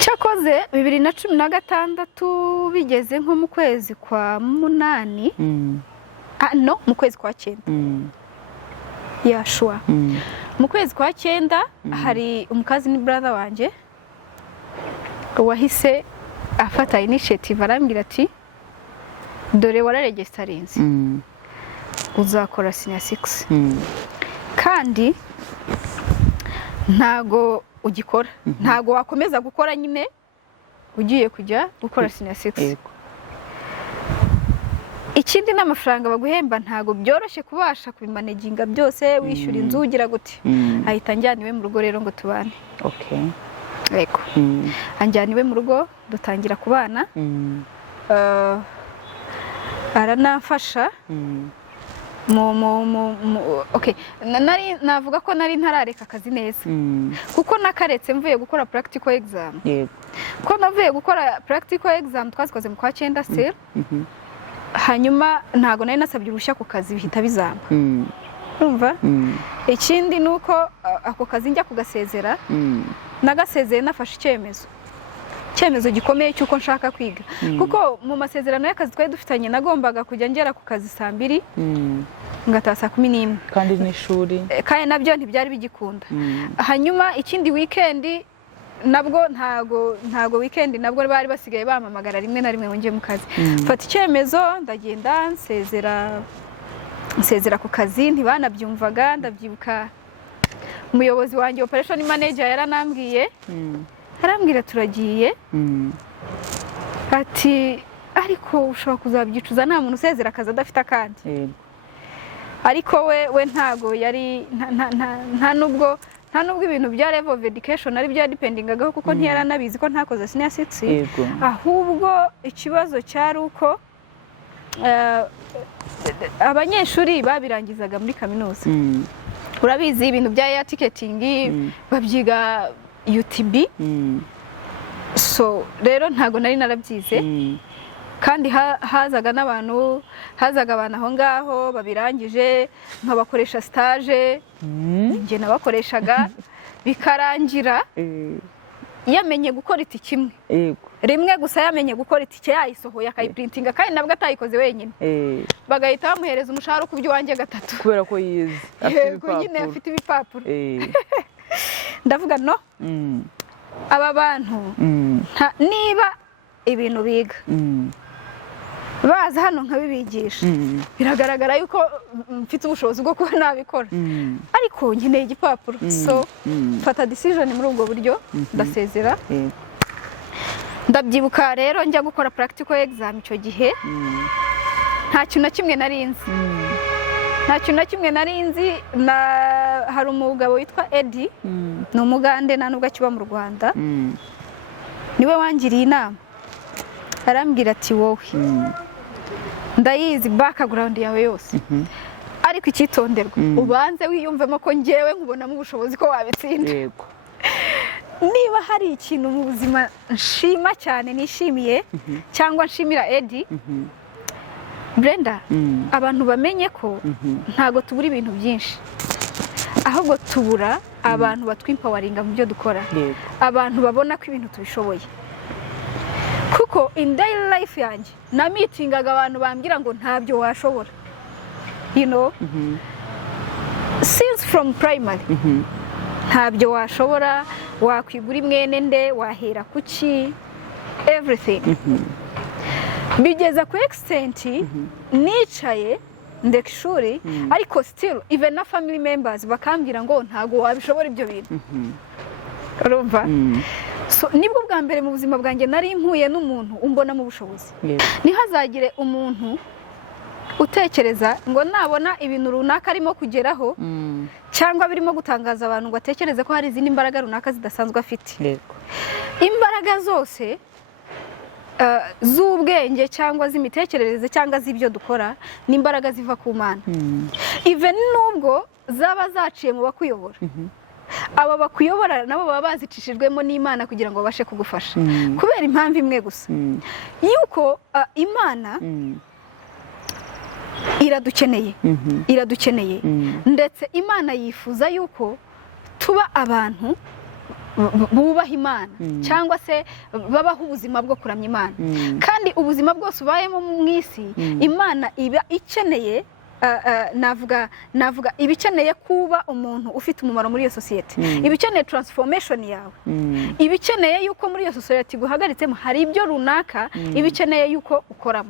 Cyakoze 2016 bigeze nko mu kwezi kwa 8, no mu kwezi kwa 9 yashwa. Mu kwezi kwa 9 hari umukazi ni brother wanje wahise afata initiative, arambwira ati dore wararegestarinze, uzakora senior 6 kandi ntago ugikora, ntago wakomeza gukora, nyine ugiye kujya gukora senior 6. Ikindi n'amafaranga baguhemba ntago byoroshye kubasha kubimanaginga byose, wishyura inzu ugira gute. Ahita njyaniwe mu rugo rero ngo tubane. Yego, anjyaniwe mu rugo dutangira kubana. Aranafasha navuga ko nari ntarareka akazi neza kuko nakaretse mvuye gukora practical exam. Ko navuye gukora practical exam twazikoze mu kwa 9 still, hanyuma ntago nari nasabye uruhushya ku kazi, bihita bizamba. Urumva? Ikindi nuko ako kazi njya kugasezera, nagasezeye nafashe icyemezo gikomeye cy'uko nshaka kwiga, kuko mu masezerano y'akazi twari dufitanye nagombaga kujya ngera ku kazi saa 2 ngataha saa 11, kandi n'ishuri kandi nabyo ntibyari bigikunda. Hanyuma ikindi weekend nabwo ntago weekend nabwo bari basigaye bamamagara rimwe na rimwe ngiye mu kazi. Mfata icyemezo ndagenda nsezera ku kazi, ntibanabyumvaga. Ndabyibuka umuyobozi wanjye operation manager yaranambwiye, arambwira turagiye, ati ariko ushobora kuzabyicuza, nta muntu usezera akazi adafite akandi. Ariko we ntago yari nta nubwo ibintu bya level of education ari bya dependingagaho, kuko ntiyaranabizi ko ntakoze senior 6. Ahubwo ikibazo cyari uko abanyeshuri babirangizaga muri kaminuza. Urabizi ibintu bya air ticketing babyiga UTB. So rero ntago nari narabyize, kandi hazaga abantu aho ngaho babirangije nkabakoresha stage, njye nabakoreshaga bikarangira yamenye gukora itike imwe. Rimwe gusa yamenye gukora itike, yayisohoye akayiprintinga, kandi nabwo atayikoze wenyine. Bagahita bamuhereza umushahara ku byo wanjye 3 kubera ko yize nyine afite ibipapuro. Ndavuga no, aba bantu niba ibintu biga baza hano nkabibigisha biragaragara yuko mfite ubushobozi bwo kuba nabikora ariko nkeneye igipapuro so mfata decision muri ubwo buryo ndasezera ndabyibuka rero njya gukora practical exam icyo gihe nta kintu na kimwe nari nzi hari umugabo witwa Eddie ni umugande nta nubwo akiba mu Rwanda niwe wangiriye inama arambwira ati wowe ndayizi background yawe yose ariko icyitonderwa ubanze wiyumvemo ko ngewe nkubonamo ubushobozi ko wabitsinda niba hari ikintu mu buzima nshima cyane nishimiye cyangwa nshimira Eddie Brenda abantu bamenye ko ntago tubura ibintu byinshi ahubwo tubura abantu batwimpawaringa mu byo dukora abantu babona ko ibintu tubishoboye kuko in daily life yanjye na meetingaga abantu bambwira ngo ntabyo washobora since from primary ntabyo washobora wakwigura imwene nde wahera kuki everything bigeza ku extent nicaye ndeka ishuri ariko still even na family members bakambwira ngo ntago wabishobora ibyo bintu urumva so nibwo bwa mbere mu buzima bwanjye nari mpuye n'umuntu umbona mu bushobozi ntihazagire umuntu utekereza ngo nabona ibintu runaka arimo kugeraho cyangwa birimo gutangaza abantu ngo atekereze ko hari izindi mbaraga runaka zidasanzwe afite imbaraga zose z'ubwenge cyangwa z'imitekerereze cyangwa z'ibyo dukora ni imbaraga ziva ku Mana even nubwo zaba zaciye mu bakuyobora aba bakuyobora nabo baba bazicishijwemo n'Imana kugira ngo babashe kugufasha kubera impamvu imwe gusa yuko Imana iradukeneye ndetse Imana yifuza yuko tuba abantu bubaha Imana cyangwa se babaho ubuzima bwo kuramya Imana kandi ubuzima bwose ubayemo mu isi Imana iba ikeneye navuga ibikeneye kuba umuntu ufite umumaro muri iyo sosiyete ibikeneye transformation yawe ibikeneye yuko muri iyo sosiyete guhagaritsemo hari ibyo runaka ibikeneye yuko ukoramo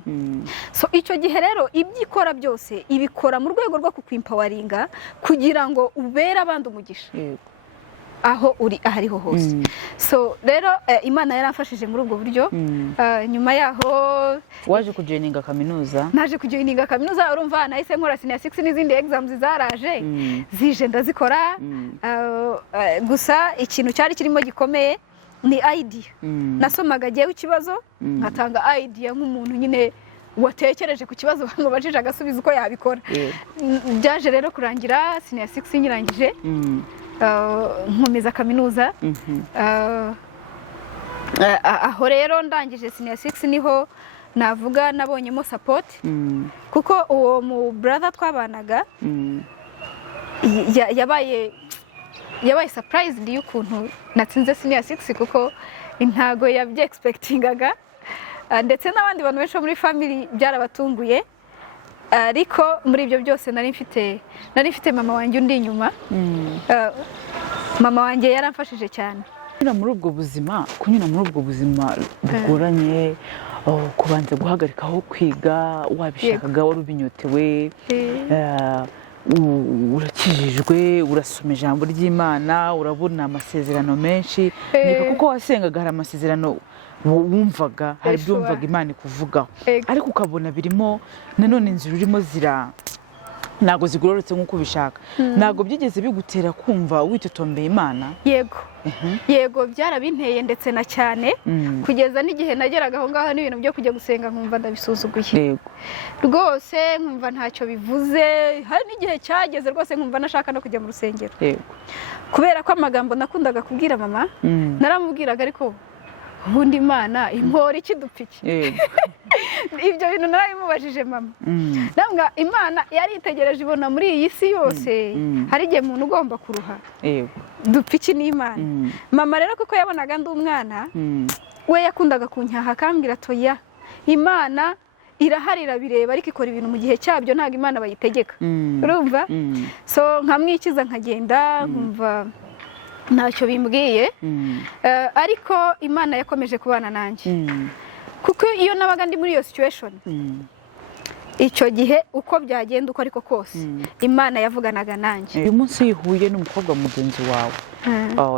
so icyo gihe rero ibyo ikora byose ibikora mu rwego rwo kukwimpawaringa kugira ngo ubere abandi umugisha aho uri ahariho hose so rero Imana yaramfashije muri ubwo buryo nyuma yaho waje kujoininga kaminuza naje kujoininga kaminuza urumva nahise nkora senior 6 n'izindi exams zaraje zije ndazikora gusa ikintu cyari kirimo gikomeye ni idea nasomaga giye ikibazo nkatanga idea nk'umuntu nyine watekereje ku kibazo ngo bajije agasubiza uko yabikora byaje rero kurangira senior 6 nyirangije nkomeza kaminuza aho rero ndangije senior 6 niho navuga nabonyemo support kuko uwo mu brother twabanaga yabaye surprised y'ukuntu natsinze senior 6 kuko intago yabye expectingaga ndetse n'abandi bantu benshi muri family byarabatunguye ariko muri ibyo byose nari mfite mama wanjye undi inyuma mama wanjye yaramfashije cyane kunyura muri ubwo buzima bugoranye kubanza guhagarikaho kwiga wabishakaga wari ubinyotewe urakijijwe urasoma ijambo ry'Imana urabona amasezerano menshi kuko wasengaga hari amasezerano wumvaga hari ibyo wumvaga Imana ikuvugaho ariko ukabona birimo nanone inzira urimo ntago zigororotse nk'uko ubishaka ntago byigeze bigutera kumva witotombeye Imana yego byarabinteye ndetse na cyane kugeza n'igihe nageraga aho ngaho n'ibintu byo kujya gusenga nkumva ndabisuzuguye rwose nkumva ntacyo bivuze hari n'igihe cyageze rwose nkumva nashaka no kujya mu rusengero kubera ko amagambo nakundaga kubwira mama naramubwiraga ariko ubundi Imana impora iki dupfiki ibyo bintu narabimubajije mama nanga Imana yari itegereje ibona muri iyi si yose hari igihe umuntu ugomba kuruha dupfiki n'Imana mama rero kuko yabonaga ndi umwana we yakundaga kunyaha akambwira toya Imana irahari irabireba ariko ikora ibintu mu gihe cyabyo ntago Imana bayitegeka urumva so nkamwikiza nkagenda nkumva ntacyo bimbwiye ariko Imana yakomeje kubana nanjye kuko iyo nabaga ndi muri iyo situation icyo gihe uko byagenda uko ariko kose Imana yavuganaga nanjye. uyu munsi yihuye n'umukobwa mugenzi wawe,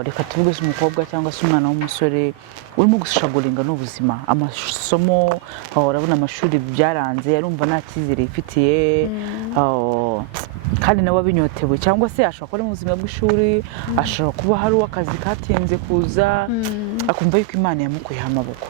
reka tuvuge se umukobwa cyangwa se umwana w'umusore urimo gushaguringa n'ubuzima, amasomo urabona amashuri byaranze, arumva nta cyizere yifitiye, kandi nawe abinyotewe, cyangwa se ashobora kuba ari mu buzima bw'ishuri, ashobora kuba hari uw'akazi katinze kuza, akumva yuko Imana yamukuyeho amaboko.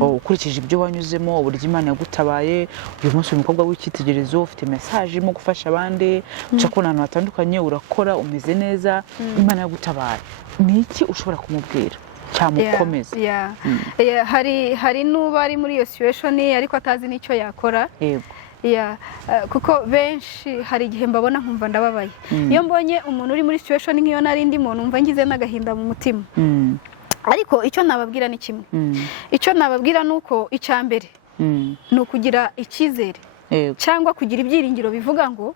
Ukurikije ibyo wanyuzemo, uburyo Imana yagutabaye, uyu munsi umukobwa w'icyitegererezo, ufite message irimo gufasha abandi, uca kubona ahantu hatandukanye, urakora, umeze neza, Imana yagutabaye. Ni iki ushobora kumubwira cyamukomeza? Hari n'uba ari muri iyo situation ariko atazi n'icyo yakora. Kuko benshi hari igihe mbabona nkumva ndababaye. Iyo mbonye umuntu uri muri situation nk'iyo nari ndimo, numva ngize n'agahinda mu mutima. Ariko icyo nababwira ni kimwe. Icyo nababwira nuko icyambere ni ukugira icyizere cyangwa kugira ibyiringiro bivuga ngo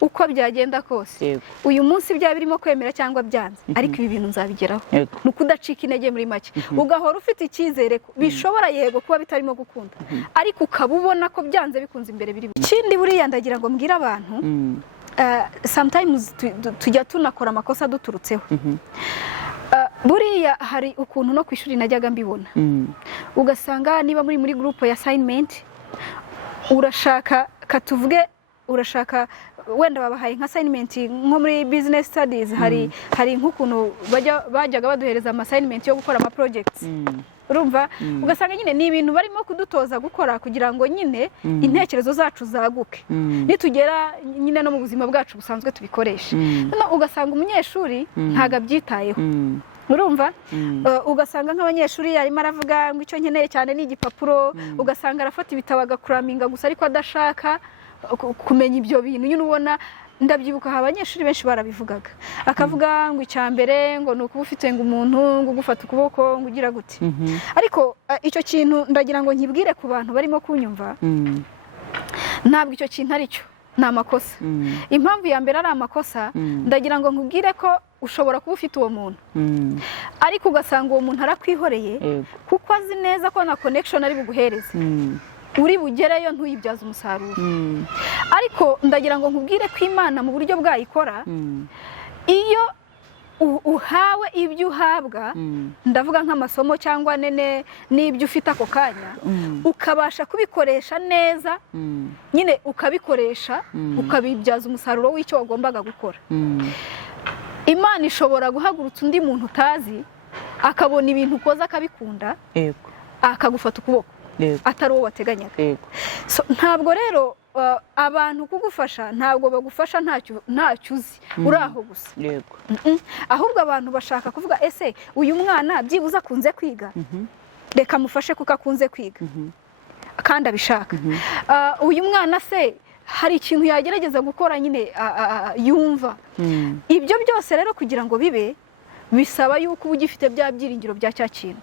uko byagenda kose uyu munsi byaba birimo kwemera cyangwa byanze, ariko ibi bintu nzabigeraho. Ni ukudacika intege muri make, ugahora ufite icyizere bishobora yego kuba bitarimo gukunda, ariko ukaba ubona ko byanze bikunze imbere biri. Ikindi buriya ndagira ngo mbwire abantu, sometimes tujya tunakora amakosa duturutseho. Buriya hari ukuntu no kwishuri najyaga mbibona, ugasanga niba muri group ya assignment, urashaka katuvuge, urashaka wenda babahaye nka assignment nko muri business studies, hari nk'ukuntu bajyaga baduhereza ama assignment yo gukora ama projects, urumva, ugasanga nyine ni ibintu barimo kudutoza gukora kugira ngo nyine intekerezo zacu zaguke, nitugera nyine no mu buzima bwacu busanzwe tubikoreshe. Ugasanga umunyeshuri ntago abyitayeho, urumva, ugasanga nk'abanyeshuri arimo aravuga ngo icyo nkeneye cyane ni igipapuro, ugasanga arafata ibitabo agakuraminga gusa ariko adashaka kumenya ibyo bintu. Nyine ubona, ndabyibuka abanyeshuri benshi barabivugaga, akavuga ngo icyambere ngo ni ukuba ufite ngo umuntu ngo gufata ukuboko ngo ugira gute. Ariko icyo kintu ndagira ngo nkibwire ku bantu barimo kunyumva, ntabwo icyo kintu ari cyo, ni amakosa. Impamvu ya mbere ari amakosa, ndagira ngo nkubwire ko ushobora kuba ufite uwo muntu, ariko ugasanga uwo muntu arakwihoreye kuko azi neza ko na connection ari buguhereze uri bugereyo ntuyibyaza umusaruro. Ariko ndagira ngo nkubwire ko Imana mu buryo bwayikora, iyo uhawe ibyo uhabwa, ndavuga nk'amasomo cyangwa n'ibyo ufite ako kanya, ukabasha kubikoresha neza, nyine ukabikoresha ukabibyaza umusaruro w'icyo wagombaga gukora, Imana ishobora guhagurutsa undi muntu utazi, akabona ibintu ukoze akabikunda, akagufata ukuboko atari uwo wateganyaga. Ntabwo rero abantu kugufasha ntabwo bagufasha ntacyo uzi, uri aho gusa. Ahubwo abantu bashaka kuvuga, ese uyu mwana byibuze akunze kwiga, reka mufashe kuko akunze kwiga kandi abishaka. Uyu mwana se hari ikintu yagerageza gukora nyine yumva. Ibyo byose rero kugira ngo bibe, bisaba yuko uba ugifite bya byiringiro bya cya kintu.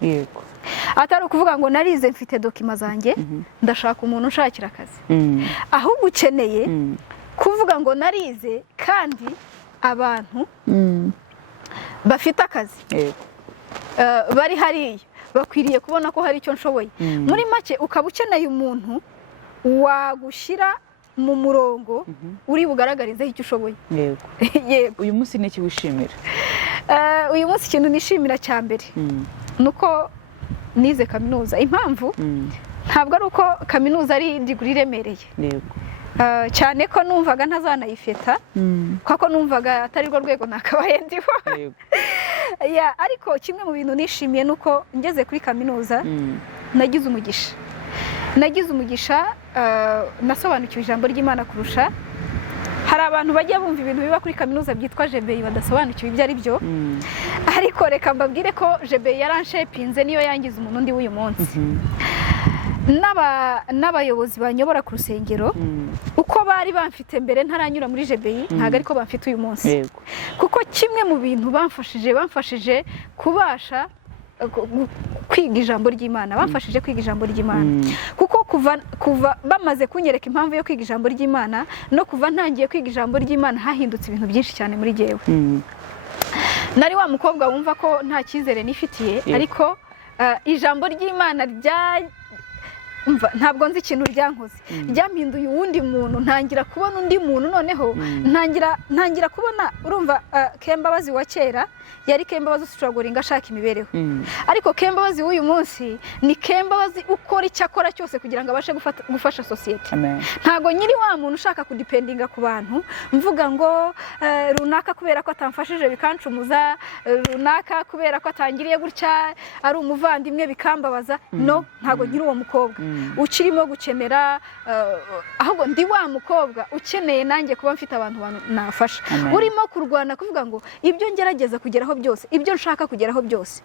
Atari ukuvuga ngo narize mfite dokima zanjye, ndashaka umuntu unshakira akazi. Ahubwo ukeneye kuvuga ngo narize kandi abantu bafite akazi bari hariya bakwiriye kubona ko hari icyo nshoboye. Muri make ukaba ukeneye umuntu wagushyira mu murongo uri bugaragarizeho icyo ushoboye. Uyu munsi ni iki wishimira? Uyu munsi ikintu nishimira cya mbere nuko nize kaminuza. Impamvu ntabwo ari uko kaminuza ari degree iremereye, cyane ko numvaga ntazanayifeta kuko numvaga atari rwo rwego nakabaye ndiho. Ariko kimwe mu bintu nishimiye nuko ngeze kuri kaminuza nagize umugisha, nasobanukiwe ijambo ry'Imana kurusha. Hari abantu bajya bumva ibintu biba kuri kaminuza byitwa JBI badasobanukiwe ibyo ari byo, ariko reka mbabwire ko JBI yaranshepinze, niyo yangiza umuntu ndi w'uyu munsi. N'abayobozi banyobora ku rusengero, uko bari bamfite mbere ntaranyura muri JBI, ntabwo ariko bamfite uyu munsi. Kuko kimwe mu bintu bamfashije kubasha kwiga ijambo ry'Imana, bamfashije kwiga ijambo ry'Imana. Kuko kuva bamaze kunyereka impamvu yo kwiga ijambo ry'Imana, no kuva ntangiye kwiga ijambo ry'Imana hahindutse ibintu byinshi cyane muri jyewe. Nari wa mukobwa wumva ko nta cyizere nifitiye, ariko ijambo ry'Imana umva ntabwo nzi ikintu ryankoze ryampinduye uwundi muntu ntangira kubona undi muntu noneho ntangira kubona urumva K.Mbabazi wa kera yari K.Mbabazi struggling ashaka imibereho ariko K.Mbabazi w'uyu munsi ni K.Mbabazi ukora icyo akora cyose kugira ngo abashe gufasha society ntago nyiri wa muntu ushaka kudependinga ku bantu mvuga ngo runaka kubera ko atamfashije bikancumuza runaka kubera ko atangiriye gutya ari umuvandimwe bikambabaza no ntago nyiri uwo mukobwa ukirimo gukenera ahubwo ndi wa mukobwa ukeneye nanjye kuba mfite abantu nafasha urimo kurwana kuvuga ngo ibyo ngerageza kugeraho byose ibyo nshaka kugeraho byose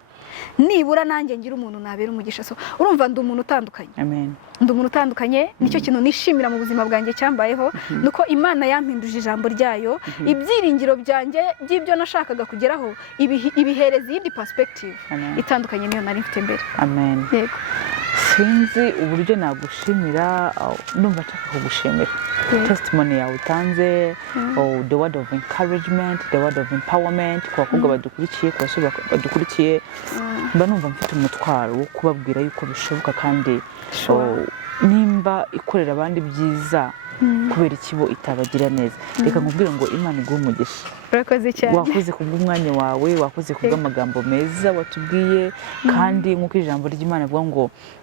nibura nanjye ngira umuntu nabera umugisha so urumva ndi umuntu utandukanye ndi umuntu utandukanye nicyo kintu nishimira mu buzima bwanjye cyambayeho nuko Imana yampinduje ijambo ryayo ibyiringiro byanjye by'ibyo nashakaga kugeraho ibihereza iyindi perspective itandukanye niyo nari mfite mbere yego sinzi uburyo nagushimira numva nshaka kugushimira testimony yawe utanze the word of encouragement the word of empowerment ku bakobwa badukurikiye ku basore badukurikiye mba numva mfite umutwaro wo kubabwira yuko bishoboka kandi nimba ikorera abandi byiza kubera ikibo itabagira neza reka nkubwire ngo Imana iguhe umugisha urakoze cyane wakoze kubw'umwanya wawe wakoze kubw'amagambo meza watubwiye kandi nk'uko ijambo ry'Imana avuga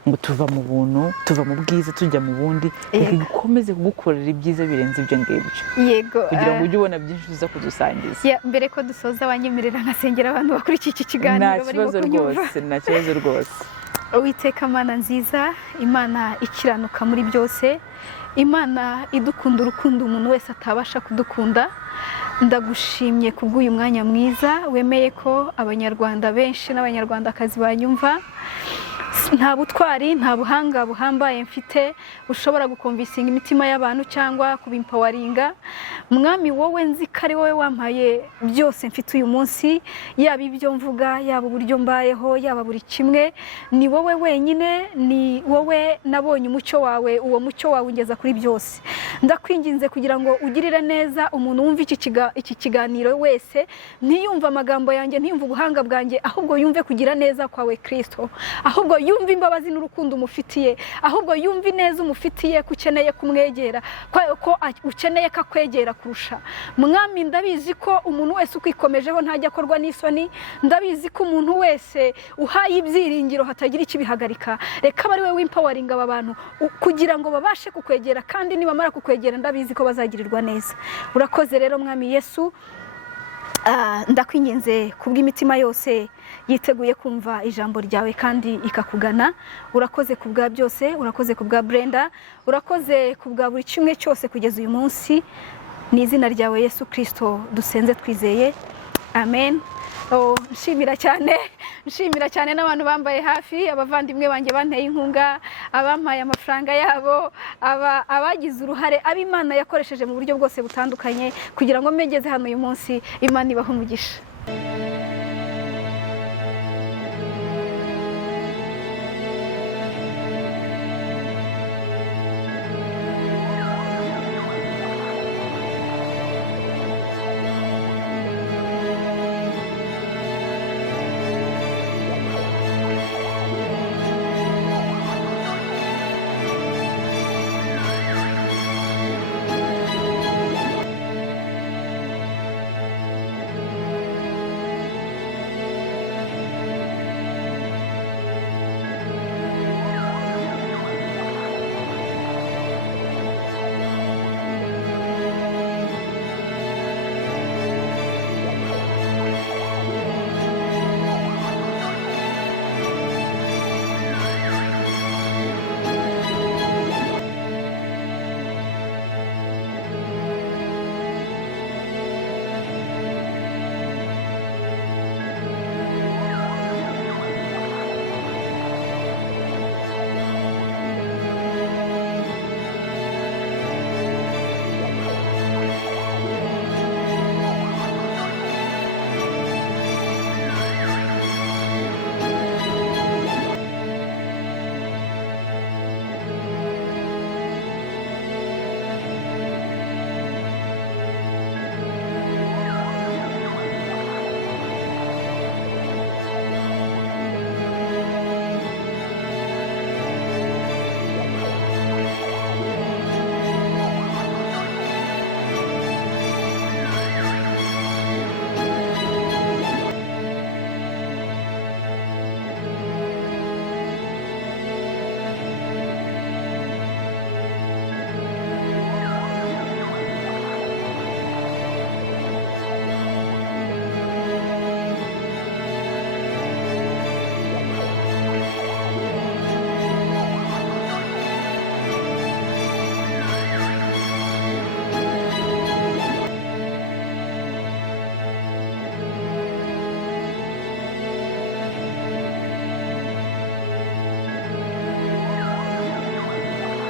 ngo tuva mu buntu tuva mu bwiza tujya mu bundi reka ikomeze kugukorera ibyiza birenze ibyo ngibyo yego kugira ngo ujye ubona byinshi uza kudusangiza mbere ko dusoza wanyemerera nkasengera abantu bakurikiye iki kiganiro barimo kunyumva nta kibazo rwose Uwiteka Mana nziza Imana ikiranuka muri byose Imana idukunda urukundo umuntu wese atabasha kudukunda ndagushimye kubw'uyu mwanya mwiza wemeye ko abanyarwanda benshi n'abanyarwandakazi banyumva nta butwari nta buhanga buhambaye mfite ushobora gukomvisinga imitima y'abantu cyangwa kubimpawaringa mwami wowe nzi ko ari wowe wampaye byose mfite uyu munsi yaba ibyo mvuga yaba uburyo mbayeho yaba buri kimwe ni wowe wenyine ni wowe nabonye umucyo wawe uwo mucyo wawe ungeza kuri byose ndakwinginze kugira ngo ugirire neza umuntu wumva iki kiganiro wese ntiyumve amagambo yanjye ntiyumve ubuhanga bwanjye ahubwo yumve kugira neza kwawe Kristo ahubwo yumva imbabazi n'urukundo umufitiye ahubwo yumva neza umufitiye ko ukeneye kumwegera ko ukeneye ko akwegera kurusha mwami ndabizi ko umuntu wese ukwikomejeho ntajya akorwa n'isoni ndabizi ko umuntu wese uhaye ibyiringiro hatagira ikibihagarika reka bari we w'impawaringa aba bantu kugira ngo babashe kukwegera kandi nibamara kukwegera ndabizi ko bazagirirwa neza urakoze rero mwami Yesu ndakwinginze kubw'imitima yose yiteguye kumva ijambo ryawe kandi ikakugana urakoze kubwa byose urakoze kubwa Brenda urakoze kubwa buri kimwe cyose kugeza uyu munsi ni izina ryawe Yesu Kristo dusenze twizeye amen nshimira cyane n'abantu bambaye hafi abavandimwe banjye banteye inkunga abampaye amafaranga yabo abagize uruhare ab'Imana yakoresheje mu buryo bwose butandukanye kugira ngo megeze hano uyu munsi Imana ibahe umugisha.